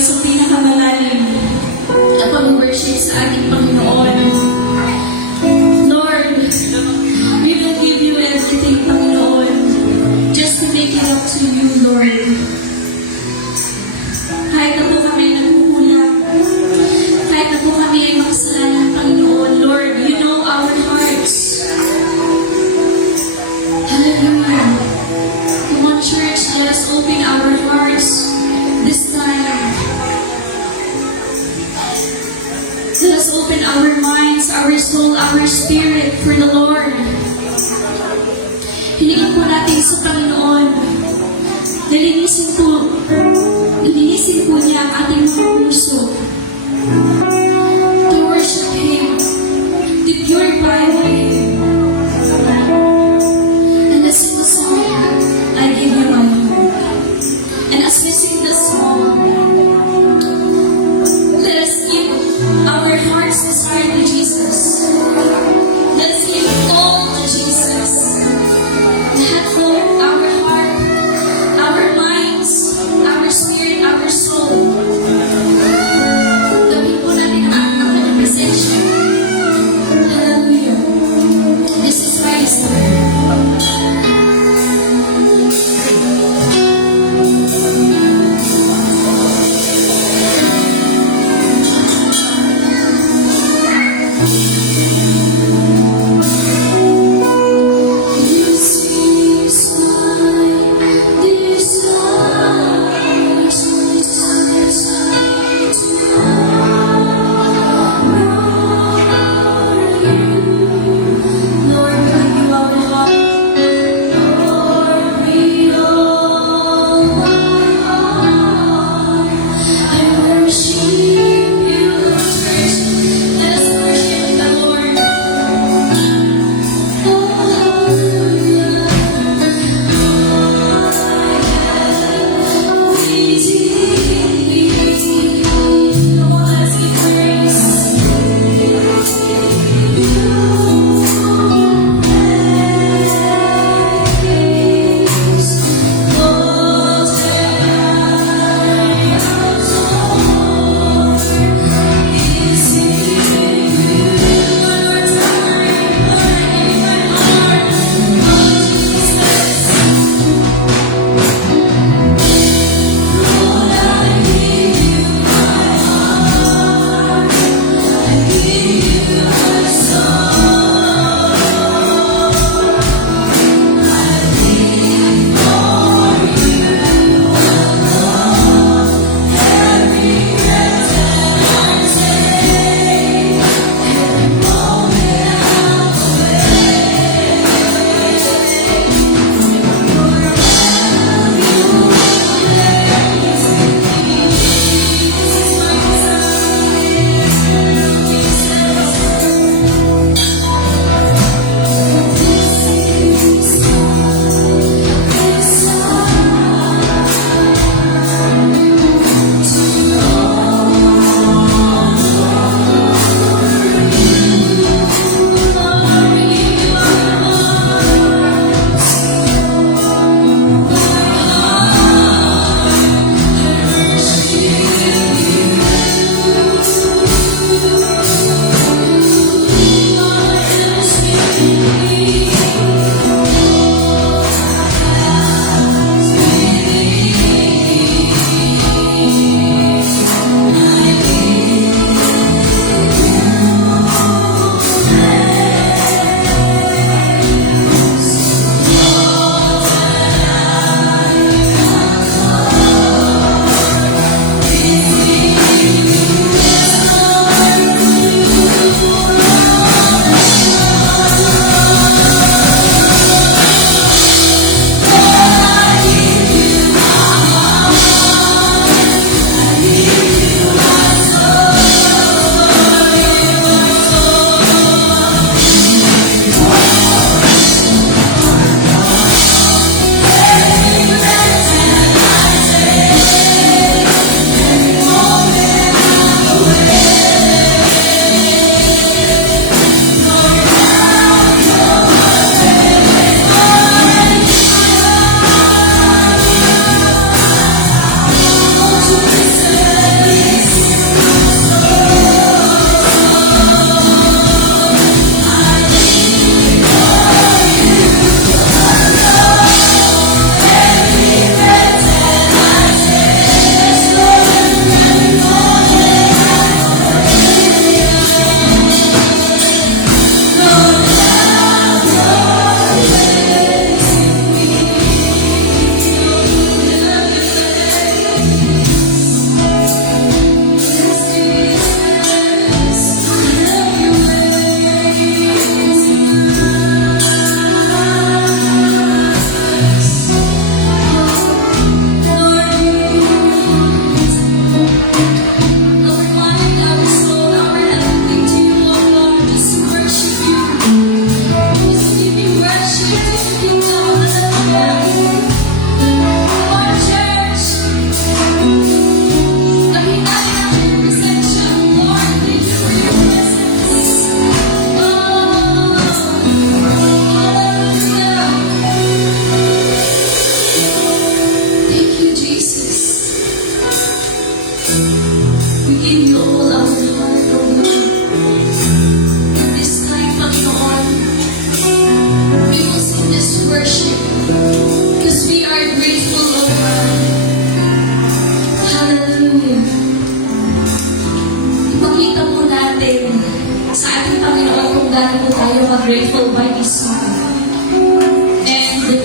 sa pinakamalalim na pag-worship sa ating Panginoon. Lord, we will give you everything, Panginoon, just to make it up to you, Lord. Kahit na po kami nagkukulang, kahit na po kami ay makasalanan, Panginoon, Lord, you know our hearts. Hallelujah. Come on, church, let us open our hearts this time. Let us open our minds, our soul, our spirit for the Lord. Hilingin po natin sa Panginoon. Lilinisin po niya ang ating mga puso. To worship Him, to purify Him. And let's sing the song, I give you my heart. And as we sing the song, let us give our heart's desire to Jesus. Let us give all to Jesus. Lahat po, our heart, our minds, our spirit, our soul. Gawin po natin ang kanyang presensya. Hallelujah. This is Christ. gaano po tayo ka-grateful by this song. And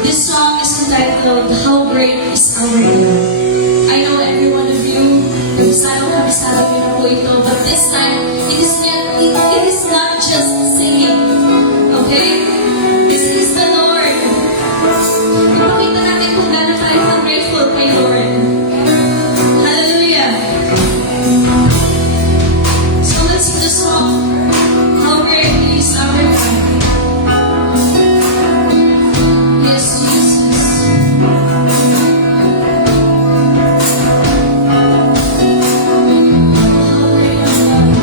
this song is entitled, How Great is Our God. I know every one of you, kabisado niyo na po ito, but this time, it is not just singing. Okay? This is the Lord. Ipakita natin kung gaano tayo ka-grateful kay Lord. Hallelujah. So let's sing the song, How Great is Our God. Yes, Jesus. How great our God.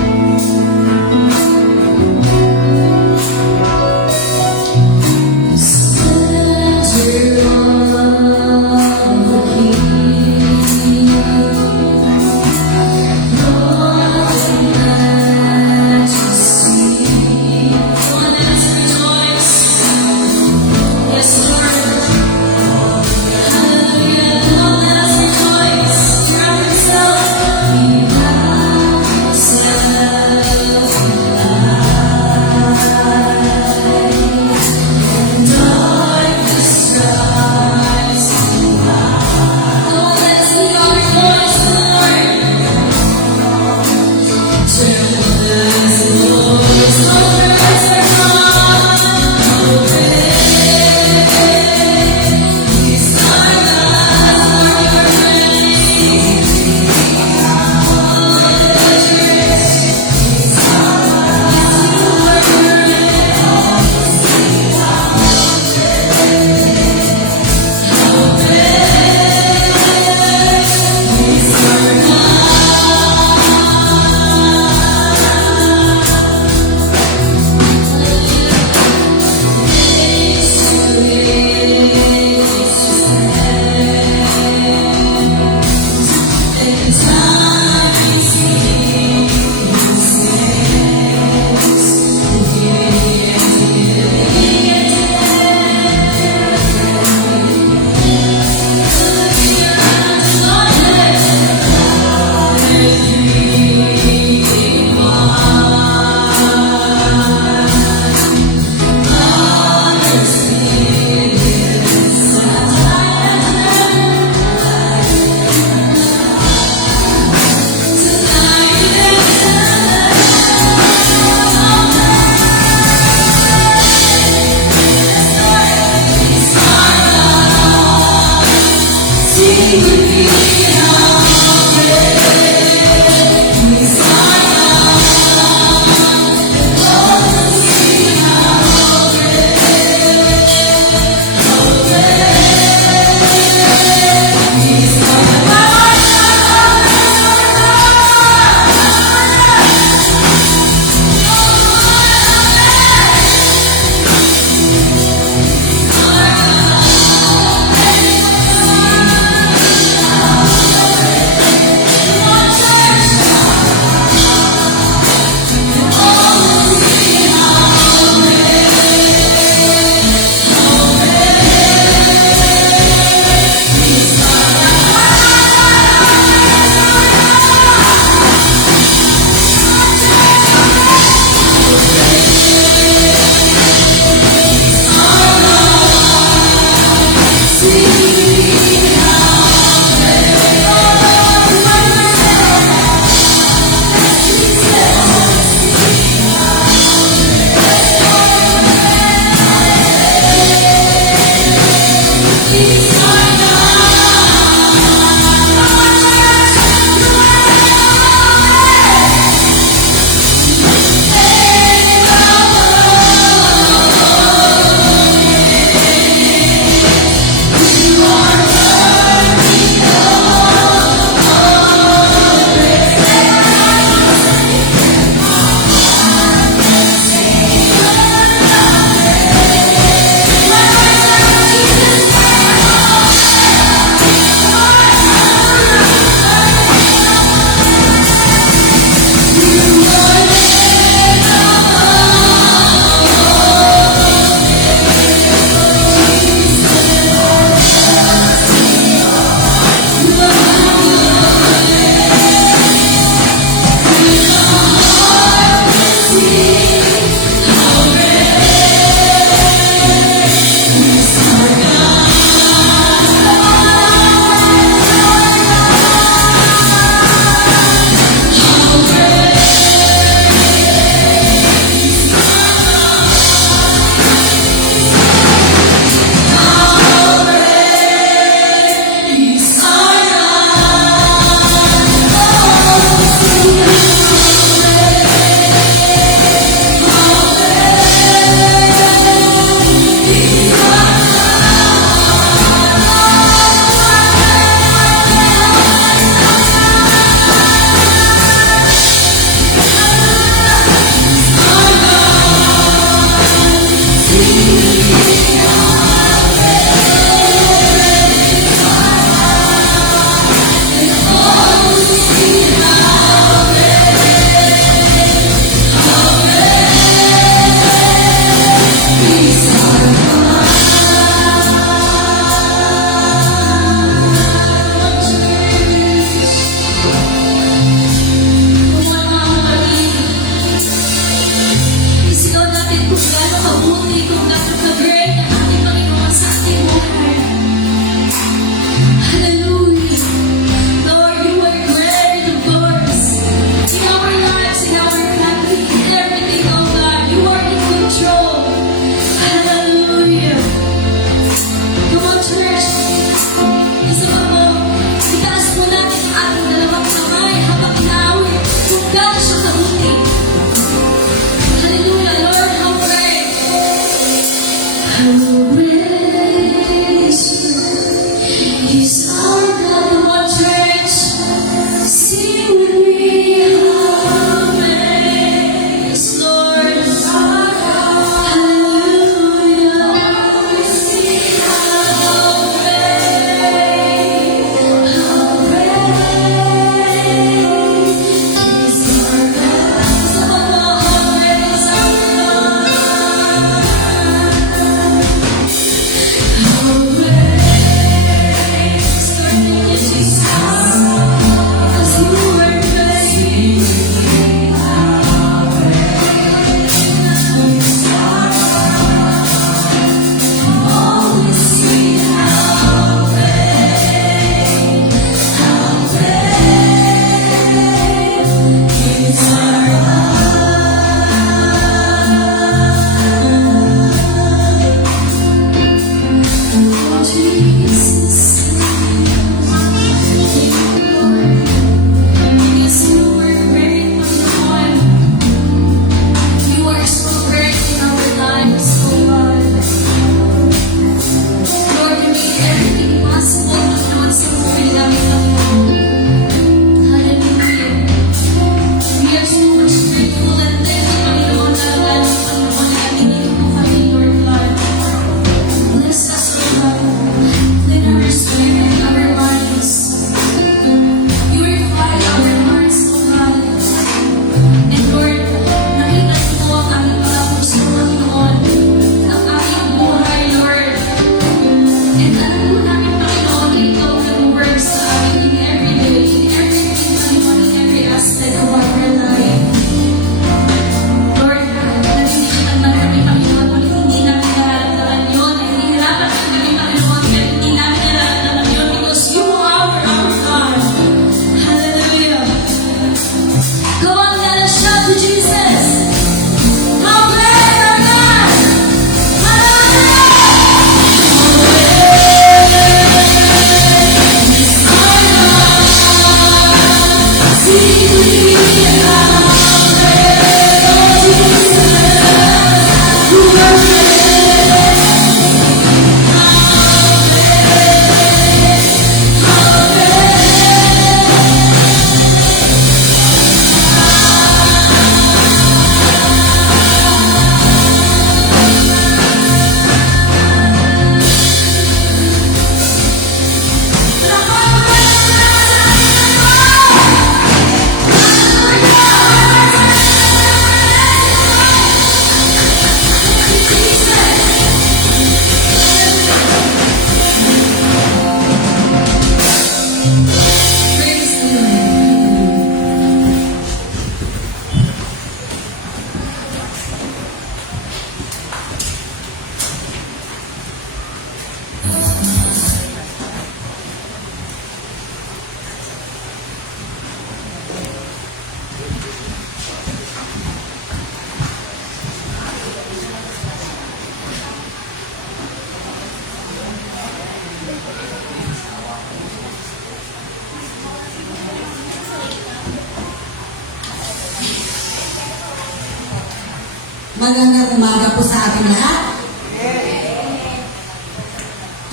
Magandang umaga po sa ating lahat.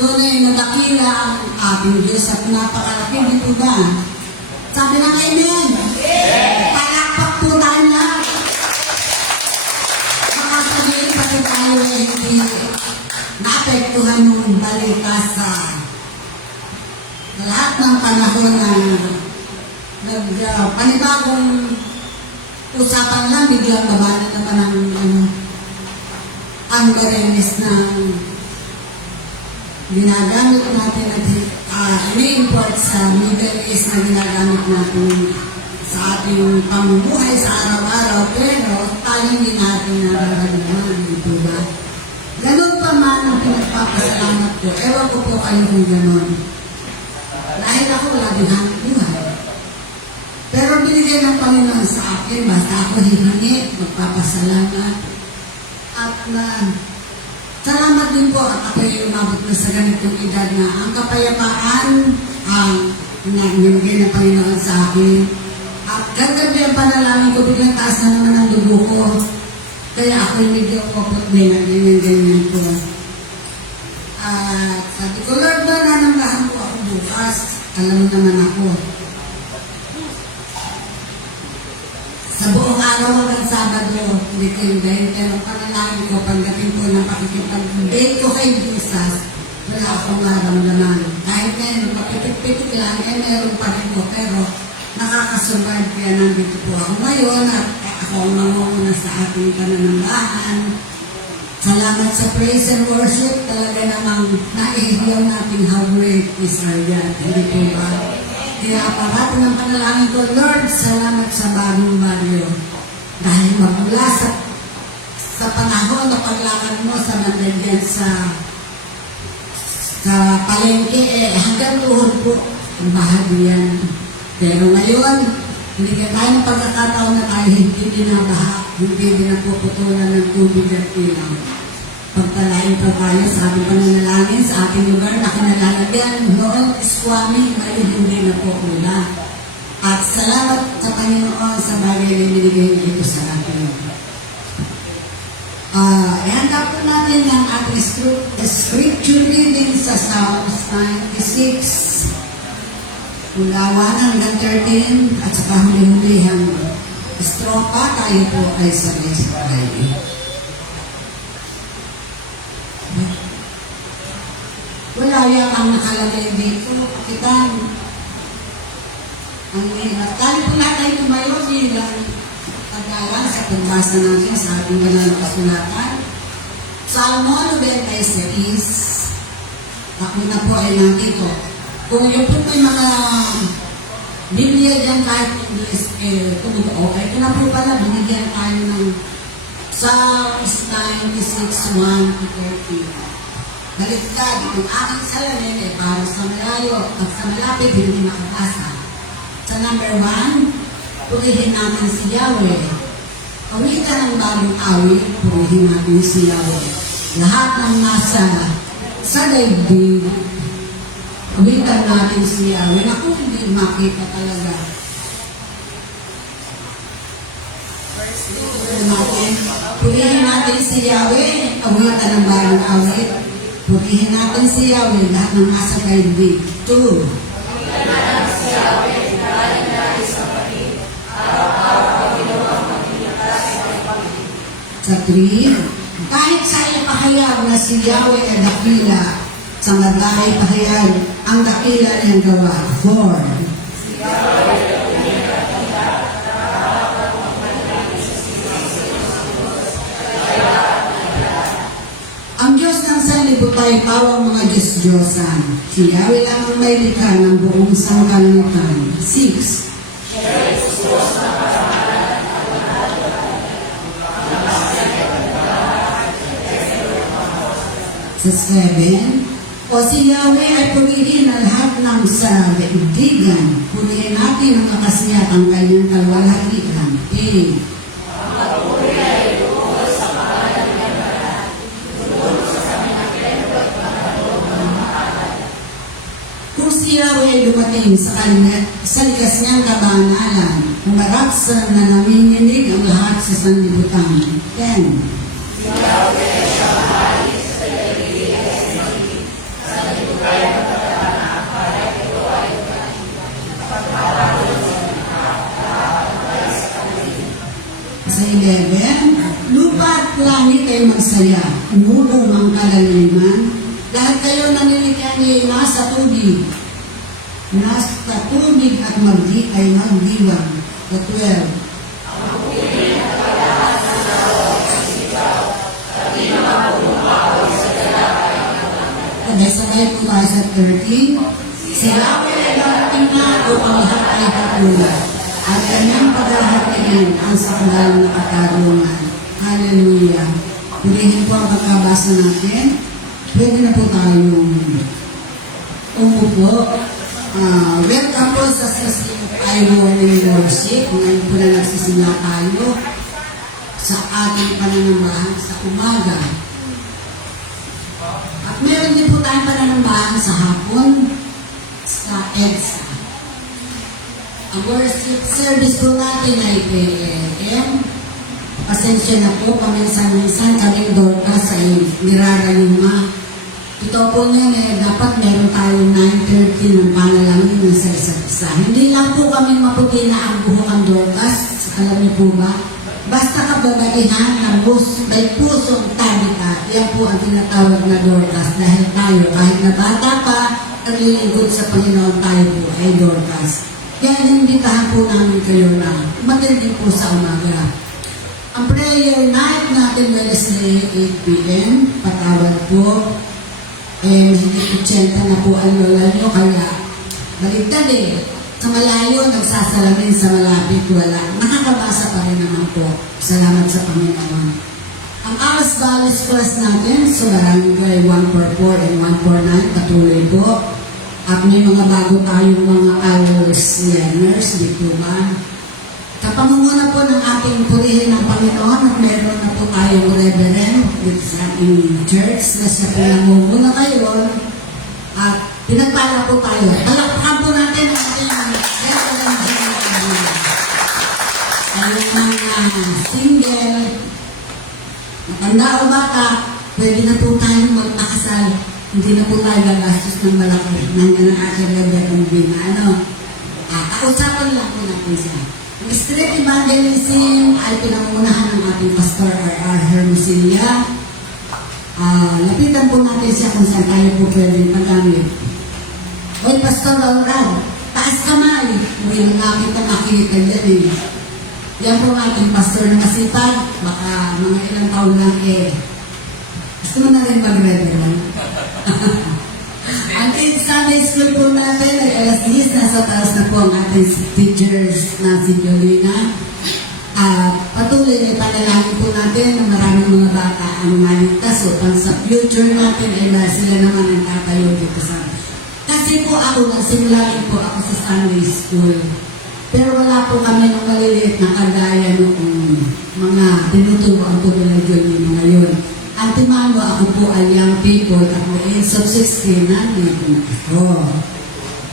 Tunay na dakila ang ating Diyos at napakalaking bitugan. Sabi ng Amen. Palakpak po tayo lahat. Makasabihin pa rin tayo hindi naapektuhan ng balita sa lahat ng panahon na panibagong usapan lang, biglang labanan naman ang barenis ng ginagamit natin at ini-import sa Middle East na ginagamit natin sa ating pamumuhay sa araw-araw, pero tayo hindi natin nararamdaman, ito ba? Ganun pa man ang pinagpapasalamat ko. Ewan ko po kayo kung ganun. Dahil ako wala din hanap buhay. Pero binigay ng Panginoon sa akin, basta ako hihingi, magpapasalamat. At salamat din po at ako yung umabot na sa ganitong edad na ang kapayapaan ang binigay ng Panginoon sa akin. At ganda ang panalangin ko, biglang taas na naman ang dugo ko. Kaya ako yung medyo kopot din ang ganyan ko. At sabi ko, Lord, ba nanamlahan ko ako bukas? Alam mo naman ako. Sa buong araw hanggang Sabado, hindi ko yung dahil pero panalangin ko, pagdating po ng pakikipag-date ko kay Jesus, wala akong maramdaman. Kahit ngayon, papitik-pitik lang, meron pa rin ko, pero nakakasurvive kaya nandito po ako ngayon at ako ang mangunguna sa ating pananambahan. Salamat sa praise and worship, talaga namang naihiyaw natin how great is our God. Hindi po ba? Kaya parati ng panalangin ko, Lord, salamat sa bagong baryo. Dahil magmula sa panahon na paglakad mo sa nandagyan sa palengke, hanggang tuhod po, ang bahagi yan. Pero ngayon, hindi ka tayo ng pagkakataon na tayo hindi binabaha, hindi binapuputulan ng tubig at ilaw. Pagpalain pa tayo sa ating pananalangin, sa ating lugar na kinalalagyan, noon Swami, ngayon hindi na po mula. At salamat sa Panginoon sa bagay na binigay dito sa atin. Ihanda po natin ang ating scripture reading sa Psalms 96. Mula 1 hanggang 13 at saka huli-hulihang estropa, tayo po ay sabay-sabay. Wala yan ang nakalagay dito. Kapitan. Ang hirap. Kali po lahat tayo tumayo bilang pag-awan sa pagbasa natin sa ating banal na kasulatan. Salmo 96. Ako na po ay nandito. Kung yun po may mga Biblia dyan kahit English, okay. Ito na po pala, binigyan tayo ng Psalms 96, 1 to 13. Baliktad, itong aking salamin ay para sa malayo at sa malapit hindi makabasa. Sa number 1, purihin natin si Yahweh. Awitan ng bagong awit, purihin natin si Yahweh. Lahat ng nasa sa daigdig, awitan natin si Yahweh. Naku, hindi makita talaga. Purihin natin si Yahweh, awitan ng bagong awit. Purihin natin si Yahweh, lahat ng nasa daigdig. 2. Sa 3, kahit sa ipahayag na si Yahweh ay dakila, sa madlay pahayag ang dakila niyang gawa. 4. Ang Diyos ng sanlibutan pawang mga Diyos-Diyosan. Si Yahweh lang ang may likha ng buong sangkalimutan. 6. Sa 7, o si Yahweh ay purihin ang lahat ng sa daigdigan. Purihin natin ang kakasiyatang kanyang kalwalhatian. 8. Kung si Yahweh ay dumating sa likas niyang kabanalan, humarap sa nananginginig ang lahat sa sanlibutan. 10. Sa 11, lupa at langit ay magsaya, umubong ang kalaliman, lahat kayo nanilikha ni nasa tubig. Nasa tubig at magdi ay magdiwang. The 12. Sabay po tayo sa 13. Sila ko ay darating na upang lahat ay katulad. At kanyang paghahatiin ang sakdal na katarungan. Hallelujah. Pilihin po ang pagkabasa natin. Pwede na po tayong umupo. Welcome po sa Sistine I Morning Worship. Ngayon po na nagsisimula tayo sa ating pananambahan sa umaga. At meron din po tayong pananambahan sa hapon sa EDSA. Ang worship service po natin ay 10 a.m. Pasensya na po, paminsan-minsan kaming Dorcas ay nirarayuma. Ito po ngayon dapat meron tayong 9:30 ng panalangin ng sa isa't isa. Hindi lang po kami maputi na ang buhok ang Dorcas. Alam niyo po ba? Basta kababaihan ng may pusong tabika, yan po ang tinatawag na Dorcas. Dahil tayo, kahit na bata pa, naglilingkod sa Panginoon tayo po ay Dorcas. Kaya inimbitahan po namin kayo na matindi po sa umaga. Ang prayer night natin Wednesday 8 p.m. Patawad po. Mahigit 80 na po ang lola nyo, kaya baligtad Sa malayo, nagsasalamin, sa malapit, wala. Nakakabasa pa rin naman po. Salamat sa Panginoon. Ang Alas Valles class natin, so barangay 144 and 149, patuloy po. At may mga bago tayong mga hours learners, di po ba? Kapangunguna po ng ating purihin ng Panginoon at meron na po tayong reverend dito sa ating church na siya po namumuna kayo at pinagpala po tayo. Palakpakan po natin ang ating reverend general. Ang mga single, matanda o bata, pwede na po tayong magpakasal. Hindi na po tayo gagastos ng malaki. Nandiyan ang ating reverend na kausapan lang po natin siya. Ang street evangelism ay pinangunahan ng ating pastor R.R. Hermosilla. Lapitan po natin siya kung saan tayo po pwede magamit. Oy, Pastor Laurel, taas kamay. Hindi na kita makikita dyan Yan po ang ating pastor na masipag. Baka mga ilang taon lang gusto mo na rin mag-reverend. Ang Sunday school po natin ay alas 10, nasa taas na po ang ating teachers na si Jolina. Patuloy na ipanalangin po natin na maraming mga bata ang maligtas upang sa future natin ay sila naman ang tatayo dito sa kasi po ako, nagsimula po ako sa Sunday school. Pero wala po kami ng maliliit na kagaya noong mga tinuturuan po nila Jolina ngayon. Ang timano ako po ay young people at the age of 16 nandito na ako.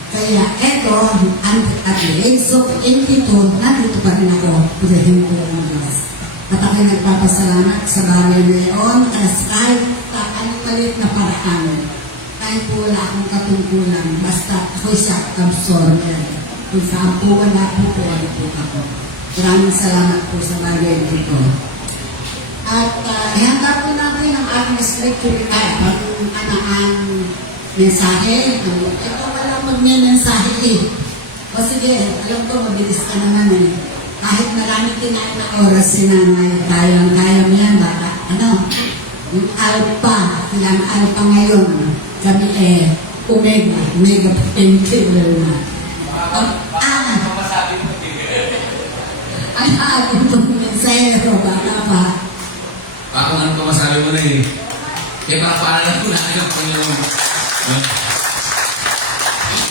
Kaya eto, at the age of 82, nandito pa rin ako. Purihin ko ang Diyos. At ako'y nagpapasalamat sa bagay na yun kasi kahit anong malit na paraan, kahit po wala akong katungkulan, basta ako'y sa absorber. Kung saan po wala po ano po ako. Maraming salamat po sa bagay dito. At ihanda po natin ang ating scripture ang mensahe. Ito wala magme-mensahe O sige, alam ko mabilis ka naman Kahit marami kinain na oras si nanay, kaya mo yan bata. Yung alpha, kailangan alpha ngayon. Kami omega painkiller na. Ay, akin itong mensahero, bata pa. Baka kung ano pa masabi mo na Kaya baka paalalan ko na ang Panginoon.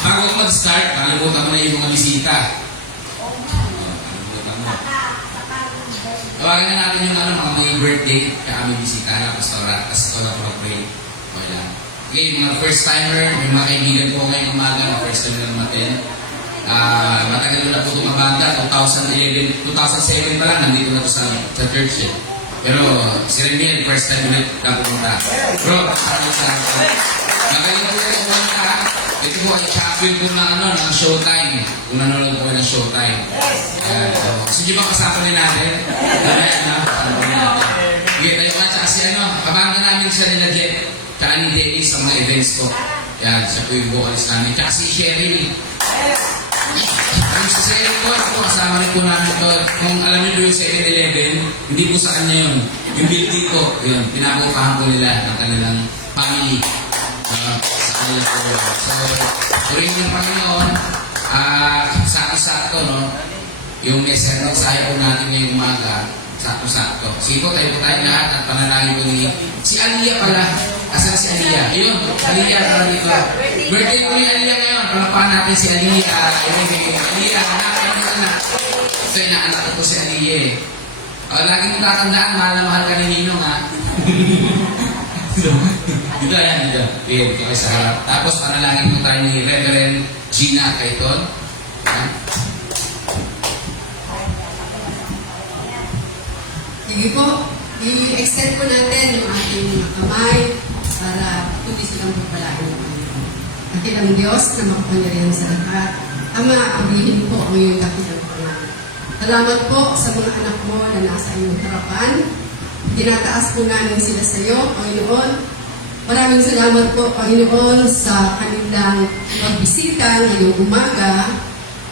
Bago ako mag-start, kalimutan mo na yung mga bisita. Kalimutan mo. Tawagan na natin yung mga may birthday, kaya kami bisita na, pastora, tapos ito na po mag-pray. Okay lang. Okay, mga first-timer, may mga kaibigan ko ngayong umaga, na first time na natin. Matagal na po itong mabanda, 2011, 2007 pa lang, nandito na ito sa church Pero si Reniel, first time ulit na pumunta. Bro, salamat. Magaling po yung pumunta. Ito po ay champion po ng, ng Showtime. Kung nanonood po ng Showtime. Ayan. So, gusto nyo ba kasama rin natin? Ayan, ha? Kasama rin natin. Okay, tayo ka. Tsaka si kabanga namin siya nila Jet. Tsaka ni Dennis sa mga events ko. Ayan, siya po yung vocalist namin. Tsaka si Cheryl. Yung sa Cheryl po, ito, kasama rin po namin ito. Kung alam niyo yung 7-Eleven, hindi po sa kanya yun. Yung building ko, yun, pinapupahan po nila ng kanilang family. Sa kanilang po. So, turing ng Panginoon, sakto-sakto, no? Yung mensahe po natin ngayong umaga, sakto-sakto. Sige po, tayo po tayo lahat at panalangin po ni... Si Aliyah pala. Asan si Aliyah? Ayun, Aliyah pala dito. Birthday po ni Aliyah ngayon. Palapahan natin si Aliyah. Aliyah, anak. Ito, inaanak ko po si Aliyah. Lagi mong tatandaan, mahal na mahal ka ni Ninong, ha? Dito, ayan, dito. Dito kayo sa harap. Tapos, panalangin po tayo ni Reverend Gina Kaiton. Sige po, i-extend po natin yung ating mga kamay para tuloy silang pagpalain ng Panginoon. Dakilang Diyos na makapangyarihan sa lahat, Ama, pagdihin po ang iyong dakilang pangalan. Salamat po sa mga anak mo na nasa iyong harapan. Tinataas po namin sila sa iyo, Panginoon. Maraming salamat po, Panginoon, sa kanilang pagbisita ngayong umaga.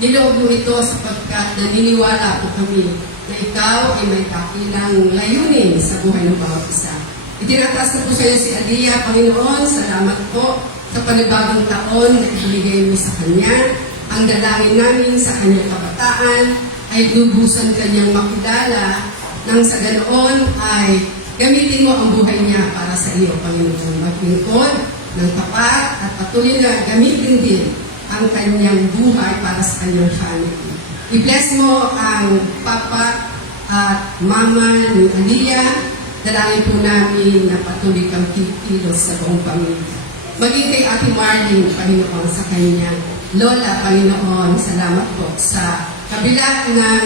Niloob mo ito sapagkat naniniwala po kami na ikaw ay may dakilang layunin sa buhay ng bawat isa. Itinataas na po sa iyo si Aliyah, Panginoon. Salamat po sa panibagong taon na ibigay mo sa kanya. Ang dalangin namin sa kanyang kabataan ay lubusan kanyang makilala nang sa ganoon ay gamitin mo ang buhay niya para sa iyo, Panginoon. Maglingkod ng tapat at patuloy na gamitin din ang kanyang buhay para sa kanyang family. I-bless mo ang papa at mama ni Aliyah. Dalangin po namin na patuloy kang kikilos sa buong pamilya. Maging kay Ate Marlene, Panginoon, sa kanyang lola, Panginoon. Salamat po sa kabila ng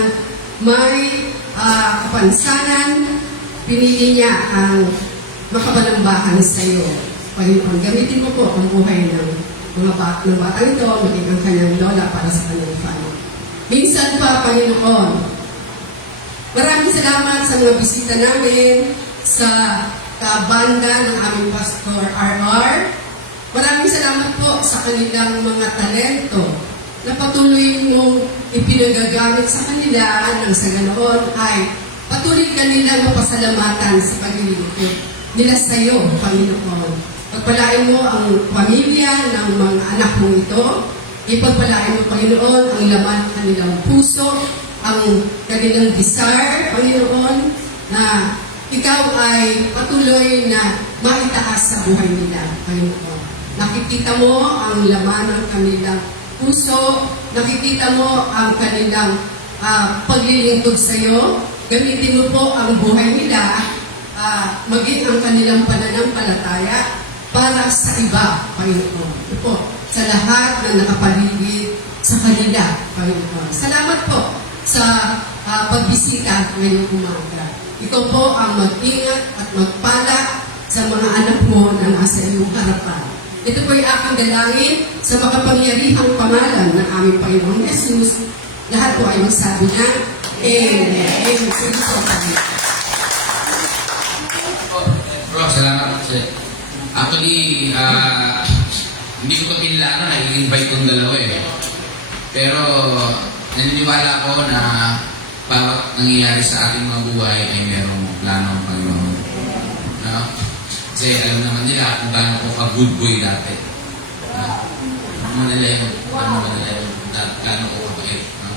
may kapansanan, pinili niya ang makabalambahan sa iyo, Panginoon. Gamitin mo po ang buhay ng mga batang ito, maging ang kanyang lola para sa kanyang family. Minsan pa, Panginoon, maraming salamat sa mga bisita namin, sa banda ng aming Pastor RR. Maraming salamat po sa kanilang mga talento na patuloy mong ipinagagamit sa kanila nang sa ganoon ay patuloy kanilang mapasalamatan sa paglilingkod nila sa iyo, Panginoon. Pagpalain mo ang pamilya ng mga anak mo ito. Ipagpalain mo, Panginoon, ang laman ng kanilang puso, ang kanilang desire, Panginoon, na ikaw ay patuloy na maitaas sa buhay nila, Panginoon. Nakikita mo ang laman ng kanilang puso, nakikita mo ang kanilang paglilingkod sa iyo. Gamitin mo po ang buhay nila, maging ang kanilang pananampalataya para sa iba, Panginoon. Ito po, sa lahat na nakapaligid sa kanila, Panginoon. Salamat po sa pagbisita ngayong umaga. Ikaw po ang mag-ingat at magpala sa mga anak mo na nasa iyong harapan. Ito po ay aking dalangin sa makapangyarihang pangalan ng aming Panginoong Jesus. Lahat po ay magsabi niya, Amen. Amen. Sige po, Panginoon. Bro, salamat po. Actually, hindi ko pa kinilala na i-invite kong dalawa eh. Pero naniniwala ko na bawat nangyayari sa ating mga buhay ay merong plano ng Panginoon. No? Kasi alam naman nila kung gaano ko ka-good boy dati. Ano nila yung gaano ko kabait. No?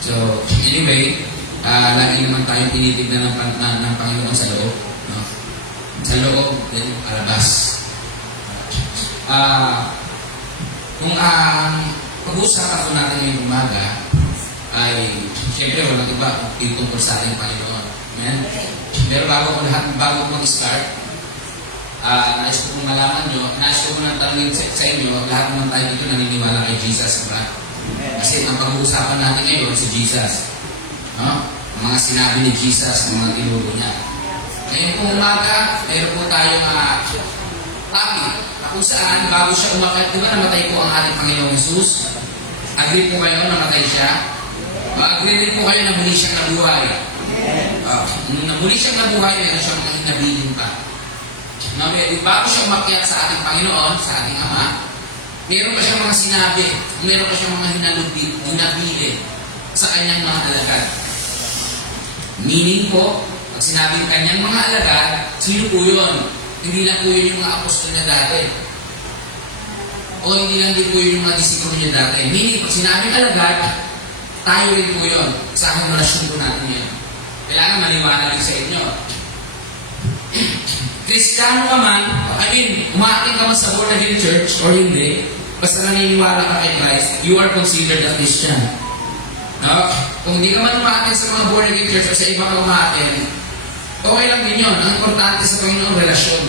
So, anyway, lagi naman tayong tinitignan ng Panginoon sa loob. No? Sa loob, din palabas. Kung pag-uusapan ko natin ngayong umaga ay siyempre walang iba tungkol sa ating Panginoon. Amen? Pero bago ko mag-start, nais ko kong malaman nyo, nais ko nang tanongin sa inyo, lahat naman tayo dito naniniwala kay Jesus, diba? Kasi ang pag-uusapan natin ngayon si Jesus. No? Ang mga sinabi ni Jesus, ang mga tinuro niya. Ngayon pong umaga, mayroon po tayong topic na kung saan bago siya umakyat, di ba namatay po ang ating Panginoong Jesus? Agree po kayo, namatay siya? Agree rin po kayo na muli siyang nabuhay. Nung muli siyang nabuhay, meron siyang mga hinabilin pa. Bago siya umakyat sa ating Panginoon, sa ating Ama, meron pa siyang mga sinabi, meron pa siyang mga hinabilin sa kanyang mga alagad. Meaning po, pag sinabing kanyang mga alagad, sino po yun? Hindi lang po yun yung mga apostol niya dati. O hindi lang din po yun yung mga disipulo niya dati. Meaning, pag sinabing alagad, tayo rin po yun. Sa aking relasyon po natin yun. Kailangan maliwanag din sa inyo. Kristiyano ka man, umaating ka man sa born again church or hindi, basta naniniwala ka kay Christ, you are considered a Christian. No? Kung hindi ka man umaating sa mga born again church o sa iba ka umaating, okay lang din yun. Ang importante sa Panginoon, relasyon.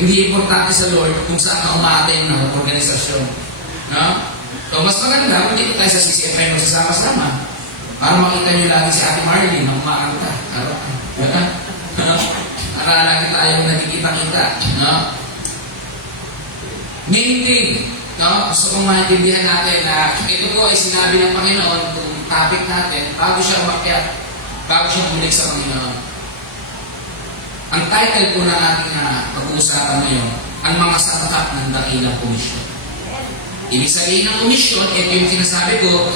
Hindi importante sa Lord kung saan ka umaating ng organisasyon. No? So, mas maganda kung dito tayo sa CCFI magsasama-sama para makita nyo lagi si Ate Marlene na umaano ka. Para lagi tayong nakikita-kita. No? Main thing, no? Gusto kong maintindihan natin na ito po ay sinabi ng Panginoon kung topic natin bago siya umakyat, bago siya bumalik sa Panginoon. Ang title po na ating pag-uusapan ngayon, ang mga sangkap ng dakilang komisyon. Ibig sabihin ng komisyon, ito yung sinasabi ko,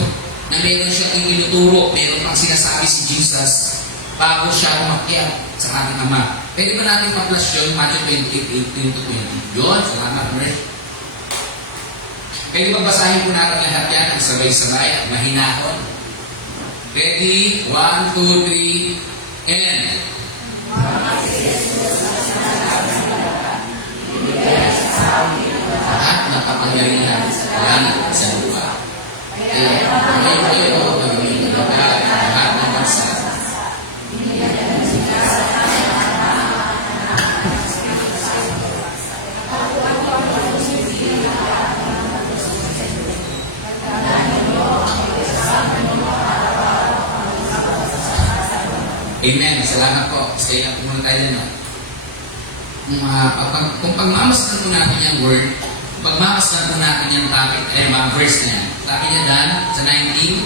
na meron siyang inuturo, meron pang sinasabi si Jesus bago siya umakyat sa ating Ama. Pwede ba natin pa-flash yun, Matthew 28:18-20? Yun, salamat, Mer. Pwede ba basahin po natin lahat yan ang sabay-sabay at mahinahon? Ready? 1, 2, 3, and... Lahat ng kapangyarihan langit sa lupa. Kaya kayo magiging lahat ng bansa. Amen. Salamat po. Stay lang po muna tayo dyan. Kung pagmamasdan po natin yung word, pagmamasdan po natin yung topic, mga verse na yan. Sabi niya dan, sa 19,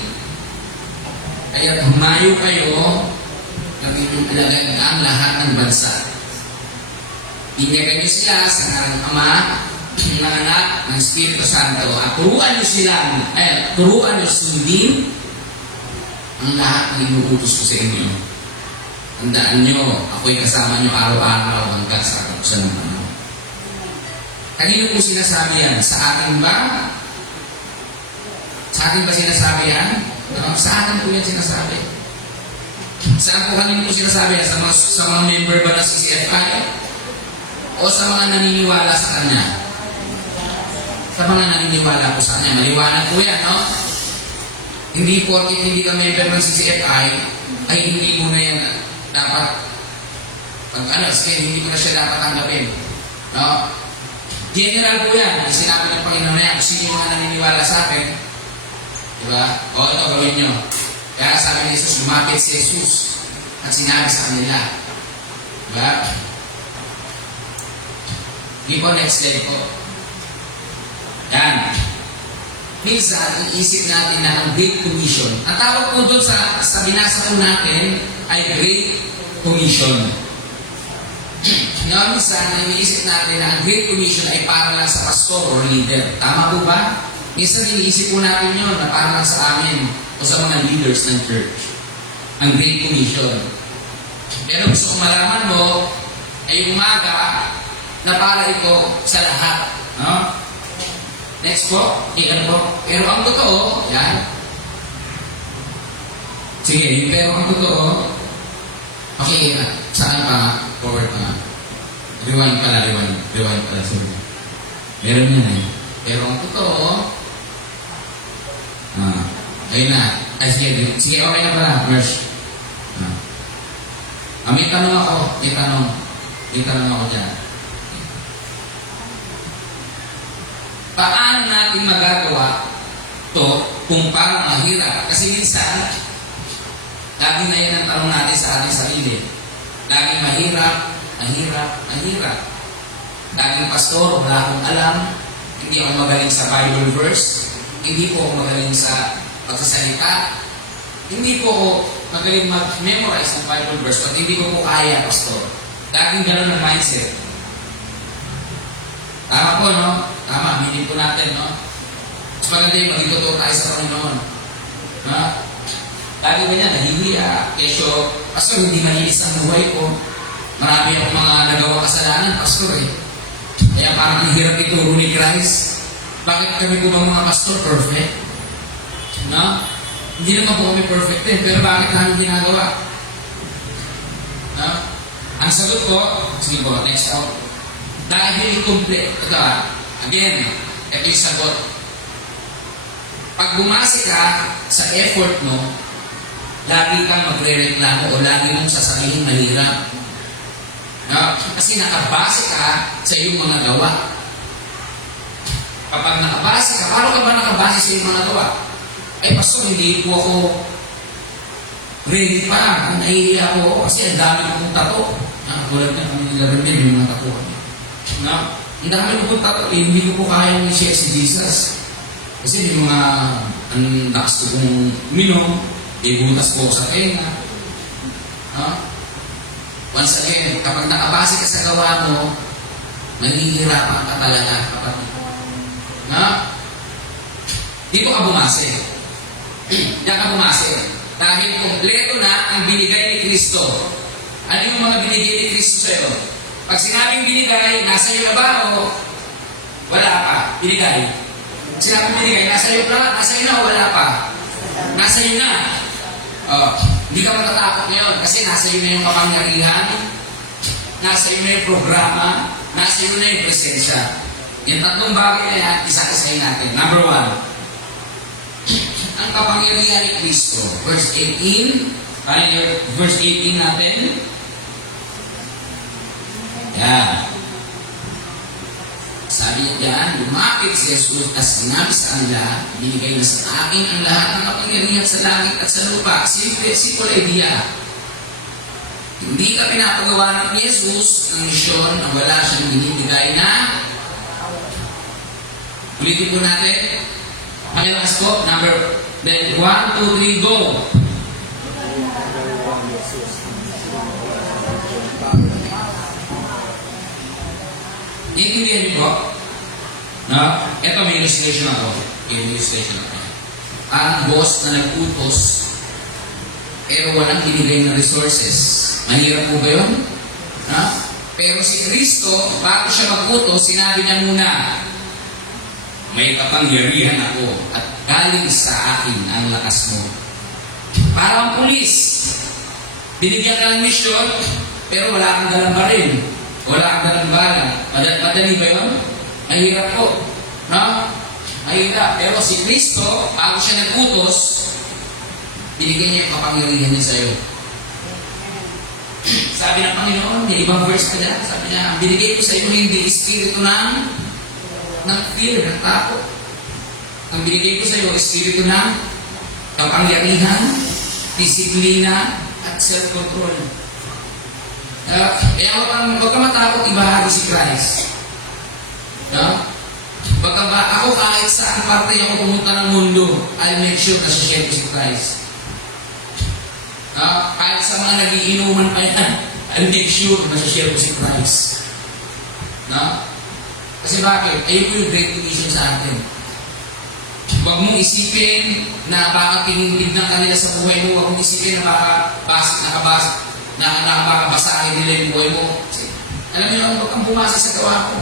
kaya humayo kayo ng inyong ilagay ang lahat ng bansa. Inyagan niyo sila sa ngalan ng Ama, ng Anak, ng Espiritu Santo. At turuan niyo sundin ang lahat ng inuutos ko sa inyo. Tandaan nyo, ako'y kasama nyo araw-araw hanggang sa katapusan ng panahon. Kanino po sinasabi yan? Sa atin ba? Sa atin ba sinasabi yan? No? Sa atin po yan sinasabi. Saan po kanino po sinasabi yan? Sa mga member ba ng CCFI? O sa mga naniniwala sa Kanya? Sa mga naniniwala po sa Kanya. Maliwanag po yan, no? Hindi porkit hindi ka member ng CCFI, ay hindi mo na yan dapat hindi mo na siya dapat tanggapin. No? General po yan. Ang sinabi ng Panginoon yan, kung sino mga naniniwala sa akin, diba? O ito, gawin nyo. Kaya sabi ni Jesus, lumapit si Jesus at sinabi sa kanila. Diba? Hindi po, next day po. Yan. Minsan, iisip natin na ang Great Commission. Ang tawag po doon sa binasa po natin ay Great Commission. Ngayon, minsan, iniisip natin na ang Great Commission ay para lang sa pastor or leader. Tama po ba? Minsan, iniisip po natin yun na para lang sa amin o sa mga leaders ng church. Ang Great Commission. Pero gusto kong malaman mo ay umaga na para ito sa lahat. No? Next po, ikan po. Pero ang totoo, yan. Sige, yung pero ang totoo, okay, saan pa? Forward pa. Rewind pala. Sorry. Meron yan eh. Pero ang totoo, ayun na. Ay, sige, okay na pala, Mersh. May tanong ako. May tanong ako dyan. Paano natin magagawa to kung parang mahirap? Kasi minsan, lagi na yan ang tanong natin sa ating sarili. Laging mahirap, Laging pastor, wala akong alam. Hindi ako magaling sa Bible verse. Hindi po ako magaling sa pagsasalita. Hindi po ako magaling mag-memorize ng Bible verse. Pag hindi ko po kaya, pastor. Laging ganun ang mindset. Tama po, no? Tama, aminin po natin, no? Mas maganda yung maging totoo tayo sa Panginoon. No? Lagi ganyan, nahihiya. Kesyo, pastor, hindi mahilis ang buhay ko. Marami akong mga nagawa kasalanan, pastor, eh. Kaya parang ang hirap ituro ni Christ. Bakit kami po bang mga pastor perfect? No? Hindi naman po kami perfect eh, pero bakit namin ginagawa? No? Ang sagot ko, sige po, next out. Dahil incomplete. Ito again, ito yung sagot. Pag bumasi ka sa effort mo, lagi kang magre-reklamo o lagi mong sasabihin mahirap. No? Kasi nakabase ka sa iyong mga gawa. Kapag nakabase ka, paano ka ba nakabase sa iyong mga gawa? Ay, pastor, hindi po ako ready pa. Nahihiya ako kasi ang dami kong tato. Tulad na kami nilaran din yung mga tato. No? Ang dami kong tato, hindi ko po kayang i-share si Jesus. Kasi may mga ang lakas ko kong minom, ibutas ko sa tenga. No? Once again, kapag nakabase ka sa gawa mo, mahihirapan ka talaga, kapatid. No? Dito ka bumase. Diyan ka bumase. Dahil kompleto na ang binigay ni Kristo. Ano yung mga binigay ni Kristo sa'yo? Pag sinabing binigay, nasa iyo na ba o wala pa? Binigay. Sinabing binigay, nasa iyo na o wala pa? Nasa iyo na. Hindi ka matatakot ngayon kasi nasa iyo na yung kapangyarihan, nasa iyo na yung programa, nasa iyo na yung presensya. Yung tatlong bagay na yan, isa-isahin natin. Number 1, ang kapangyarihan ni Kristo. Verse 18. Verse 18 natin. Yan. Sabi niya dyan, lumapit si Jesus at sinabi sa kanila, binigay na sa akin ang lahat ng kapangyarihan sa langit at sa lupa. Simple idea. Hindi ka pinapagawa ng Jesus ng misyon na wala siyang binibigay na. Ulitin po natin. Pakilakas po. Then 1, 2, 3, go. Iintindihan niyo po? No? Ito may illustration ako. Ang boss na nag-utos, pero walang binigay na resources. Mahirap po ba yun? No? Pero si Kristo, bago siya mag-utos, sinabi niya muna, may kapangyarihan ako at galing sa akin ang lakas mo. Parang pulis. Binigyan ka ng misyon, pero wala kang dalang baril. Wala kang dalang bala. Madali ba yun? Mahirap po. No? Mahirap. Pero si Kristo, bago siya nag-utos, binigyan niya yung kapangyarihan niya sa'yo. Sabi ng Panginoon, may ibang verse pa dyan. Sabi niya, ang binigay ko sa iyo hindi espiritu ng fear, ng takot. Ang binigay ko sa iyo, espiritu ng kapangyarihan, disiplina, at self-control. Kaya huwag ka matakot ibahagi si Christ. No? Ako kahit saan parte ako pumunta ng mundo, I'll make sure na share ko si Christ. Kahit sa mga nagiinuman pa yan, I'll make sure na share ko si Christ. No? Kasi bakit? Ayun po yung great commission sa atin. Huwag mong isipin na baka tinitignan ka nila sa buhay mo. Huwag mong isipin na baka nakakabasahin nila yung buhay mo. Kasi, alam niyo, huwag kang bumasa sa gawa ko.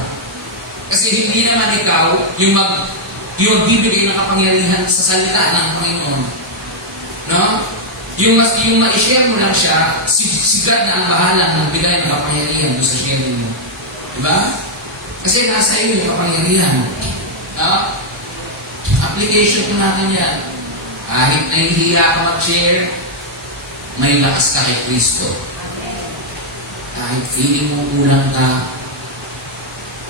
Kasi hindi naman ikaw yung bibigay ng kapangyarihan sa salita ng Panginoon. No? Yung ma-share mo lang siya, si God na ang bahala ng bigay ng kapangyarihan mo sa sharing mo. Diba? Kasi nasa iyo yung kapangyarihan. No? Application po natin yan. Kahit nahihiya ka mag-share, may lakas ka kay Kristo. Kahit feeling mo kulang ka,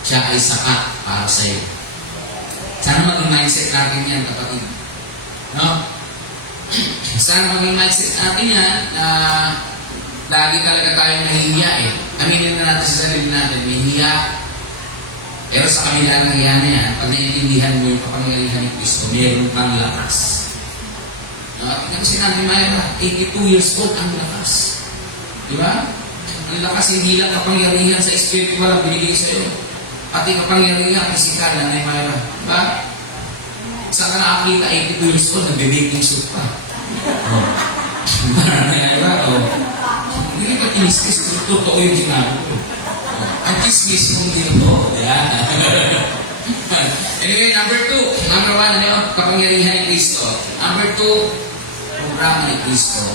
siya ay sakat para sa iyo. Sana maging mindset natin yan, kapatid. No? Sana maging mindset natin yan na lagi talaga tayong nahihiya eh. Aminin na natin sa sarili natin, nahihiya. Pero sa kabila ng hiya na yan, pag naiintindihan mo yung kapangyarihan ni Kristo, meron kang lakas. Tingnan si Nanay Myra, 82 years old, ang lakas. Di ba? Ang lakas hindi lang kapangyarihan sa spiritual ang binigay sa iyo. Pati kapangyarihan, physical, Nanay Myra. Di ba? Saan ka nakakita, 82 years old, nagbe-baking suit pa. Nanay Myra, hindi ka kinis-kis, totoo yung sinabi ko. Ang kiss-kiss mong dito. Yan. Anyway, number 2. Number 1, ano yung kapangyarihan ni Kristo? Number 2, programa ni Kristo.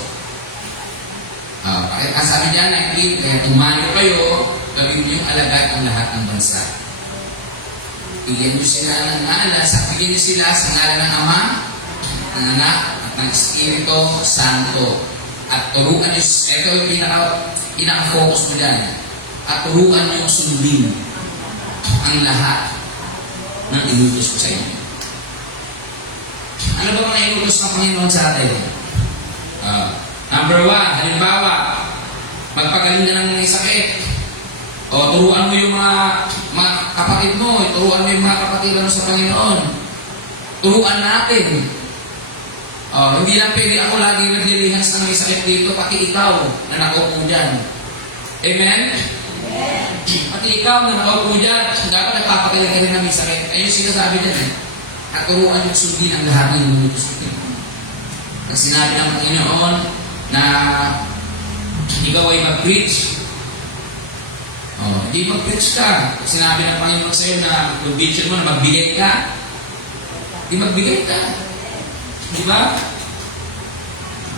Sabi niya, kaya tumayo kayo, gawin niyo yung alagad ang lahat ng bansa. Bigyan niyo sila ng alas, bigyan niyo sila sa ngalan ng Ama, ng Anak, at ng Espiritu Santo. At turuan niyo, ito yung pinaka-focus mo dyan, at turuan niyo sundin ang lahat ng inutos ko sa inyo. Ano ba mga inutos ng Panginoon sa atin? Number 1, halimbawa, magpagaling ka ng may sakit. O turuan mo yung mga kapatid mo, turuan mo yung mga kapatiran mo sa Panginoon. Turuan natin. Hindi lang pwede ako lagi nagdilihans ng may sakit dito, pati ikaw na nakaupo dyan. Amen? Pati ikaw na nakaupo dyan, dapat nagpapagaling ka rin ng may sakit. Ayun yung sinasabi dyan eh. At turuan yung sundin ang lahat ng inutos ko. Pag sinabi ng Panginoon na ikaw ay mag-preach, hindi mag-preach ka. Pag sinabi ng Panginoon sa'yo na mag-vision mo na magbigay ka, hindi magbigay ka. Di ba?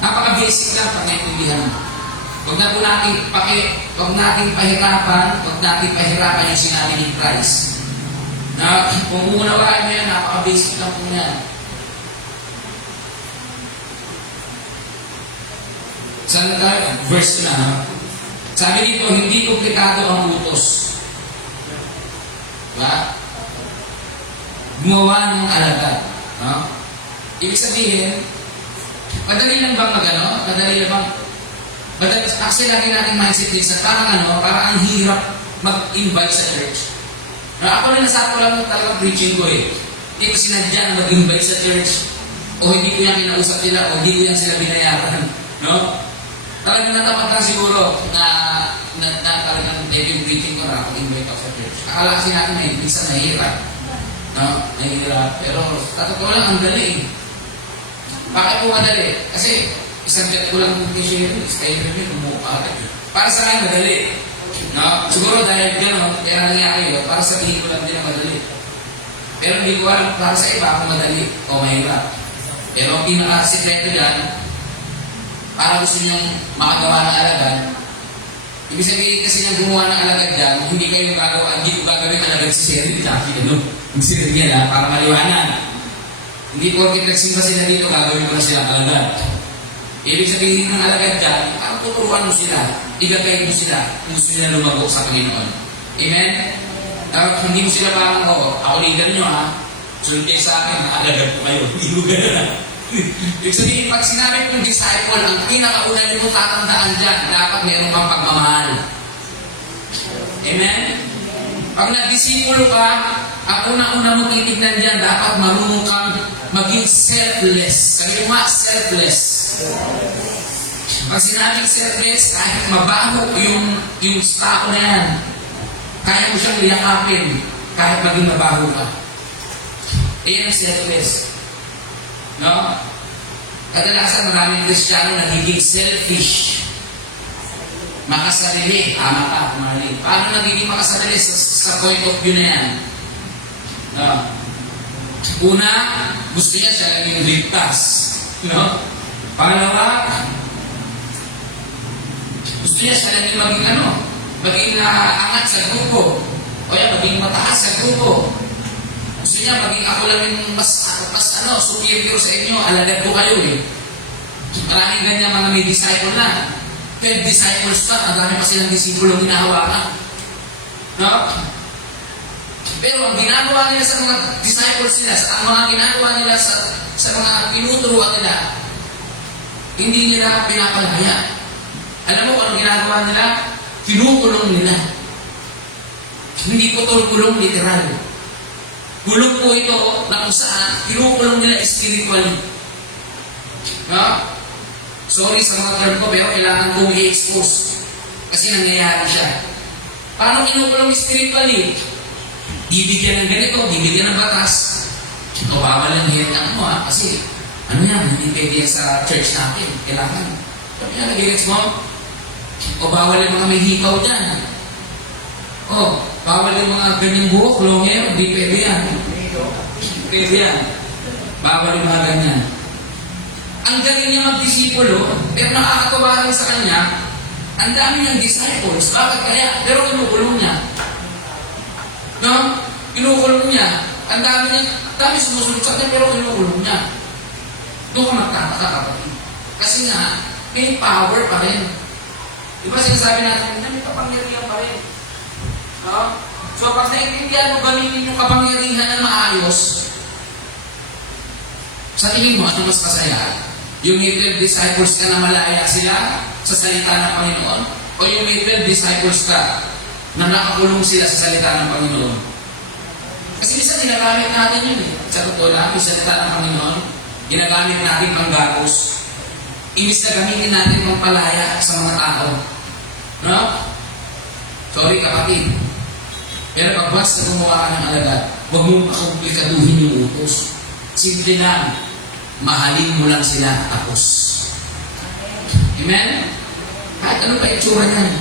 Napaka-basic lang pag naintindihan mo. Huwag natin pahirapan yung sinabi ni Christ. Na kung unawaan mo yan, napaka-basic lang po yan. Saan na verse na, sabi dito, hindi komplikado ang utos. Diba? Gumawa ng alagad. No? Ibig sabihin, madali lang bang actually lagi natin mindset din sa parang ang hirap mag-invite sa church. Ako rin nasako lang talaga preaching ko eh. Hindi ko sinadya na mag-invite sa church. O hindi ko yan kinausap nila, o hindi ko yan sila binayaran. No? Talagang natapat lang siguro na talagang yung preaching ko na ako invite ako sa church. Akala kasi natin na minsan nahihirap. No? Nahihirap. Pero sa totoo lang, ang dali eh. Bakit po madali? Kasi isang chat ko lang kung share kayo rin kumukha. Para sa akin, madali. No? Siguro dahil gano'n, kaya nangyari yun, para sabihin ko lang din na madali. Pero hindi ko alam para sa iba kung madali o mahirap. Pero ang pinaka-sekreto dyan, para gusto niyong makagawa ng alagad, ibig sabihin kasi niyang gumawa ng alagad dyan, hindi kayo hindi ko gagawin alagad si Sherry. Yung Sherry niya para maliwanag. Hindi porkit nagsimba sila dito, gagawin ko na sila alagad. Ibig sabihin ng alagad dyan, parang tuturuan mo sila, igagay mo sila kung gusto nila lumago sa Panginoon. Amen? Hindi mo sila parang, ako leader nyo ha, sunod kayo sa akin, alagad ko kayo. Hindi mo gano'n. Ibig sabihin, pag sinabi kong disciple, ang pinakauna nyo mo tatandaan dyan, dapat meron kang pagmamahal. Amen? Pag nag-disipulo ka, ang una-una mo titignan dyan, dapat marunong kang maging selfless. Sabi mo nga, selfless. Pag sinabing selfless, kahit mabaho yung stako na yan, kaya mo siyang liyakapin kahit maging mabaho ka. Ayan ang selfless. No? Kadalasan maraming Kristiyano nagiging selfish. Makasarili. Tama ka, kumali. Paano nagiging makasarili sa point of view na yan? No? Una, gusto niya siya lang yung ligtas. No? Pangalawa, gusto niya siya lang yung maging angat sa grupo. O yan, maging mataas sa grupo. Gusto niya maging ako lang yung mas superior sa inyo. Alagad ko kayo eh. Maraming ganyan mga may disciple na. 12 disciples pa, ang dami pa silang disipulong hinahawakan. No? Pero ang ginagawa nila sa mga disciples nila, ang mga ginagawa nila sa mga pinuturuan nila, hindi nila pinapalaya. Alam mo kung anong ginagawa nila? Kinukulong nila. Hindi po ito kulong literal. Kulong po ito na kung saan kinukulong nila spiritually. No? Sorry sa mga term ko, pero kailangan kong i-expose. Kasi nangyayari siya. Paano kinukulong spiritually? Bibigyan ng ganito, bibigyan ng batas. O bawal ang hiringan mo kasi ano yan, hindi pwede yan sa church natin. Kailangan. Sabi nga, nag-gets mo? O bawal yung mga may hikaw dyan. O, bawal yung mga ganyang buhok, longer, hindi pwede yan. Pwede yan. Bawal yung mga ganyan. Ang galing niya mag-disipulo, pero nakakatawa rin sa kanya, ang dami niyang disciples. Bakit kaya? Pero kinukulong niya. No? Kinukulong niya. Ang dami sumusunod sa kanya, pero kinukulong niya. Doon ka magtataka, kapatid. Kasi nga, may power pa rin. Di ba sinasabi natin, may kapangyarihan pa rin. No? So, pag naiintindihan mo gamitin yung kapangyarihan ng maayos, sa tingin mo, ano mas masaya? Yung may 12 disciples ka na malaya sila sa salita ng Panginoon? O yung may 12 disciples ka na nakakulong sila sa salita ng Panginoon? Kasi minsan ginagamit natin yun eh. Sa totoo lang, yung salita ng Panginoon, ginagamit natin pang gagos. Imbis na gamitin natin pang palaya sa mga tao. No? Sorry kapatid. Pero pag basta gumawa ka ng alagad, huwag mong pakomplikaduhin yung utos. Simple lang, mahalin mo lang sila tapos. Amen? Kahit ano pa itsura niyan?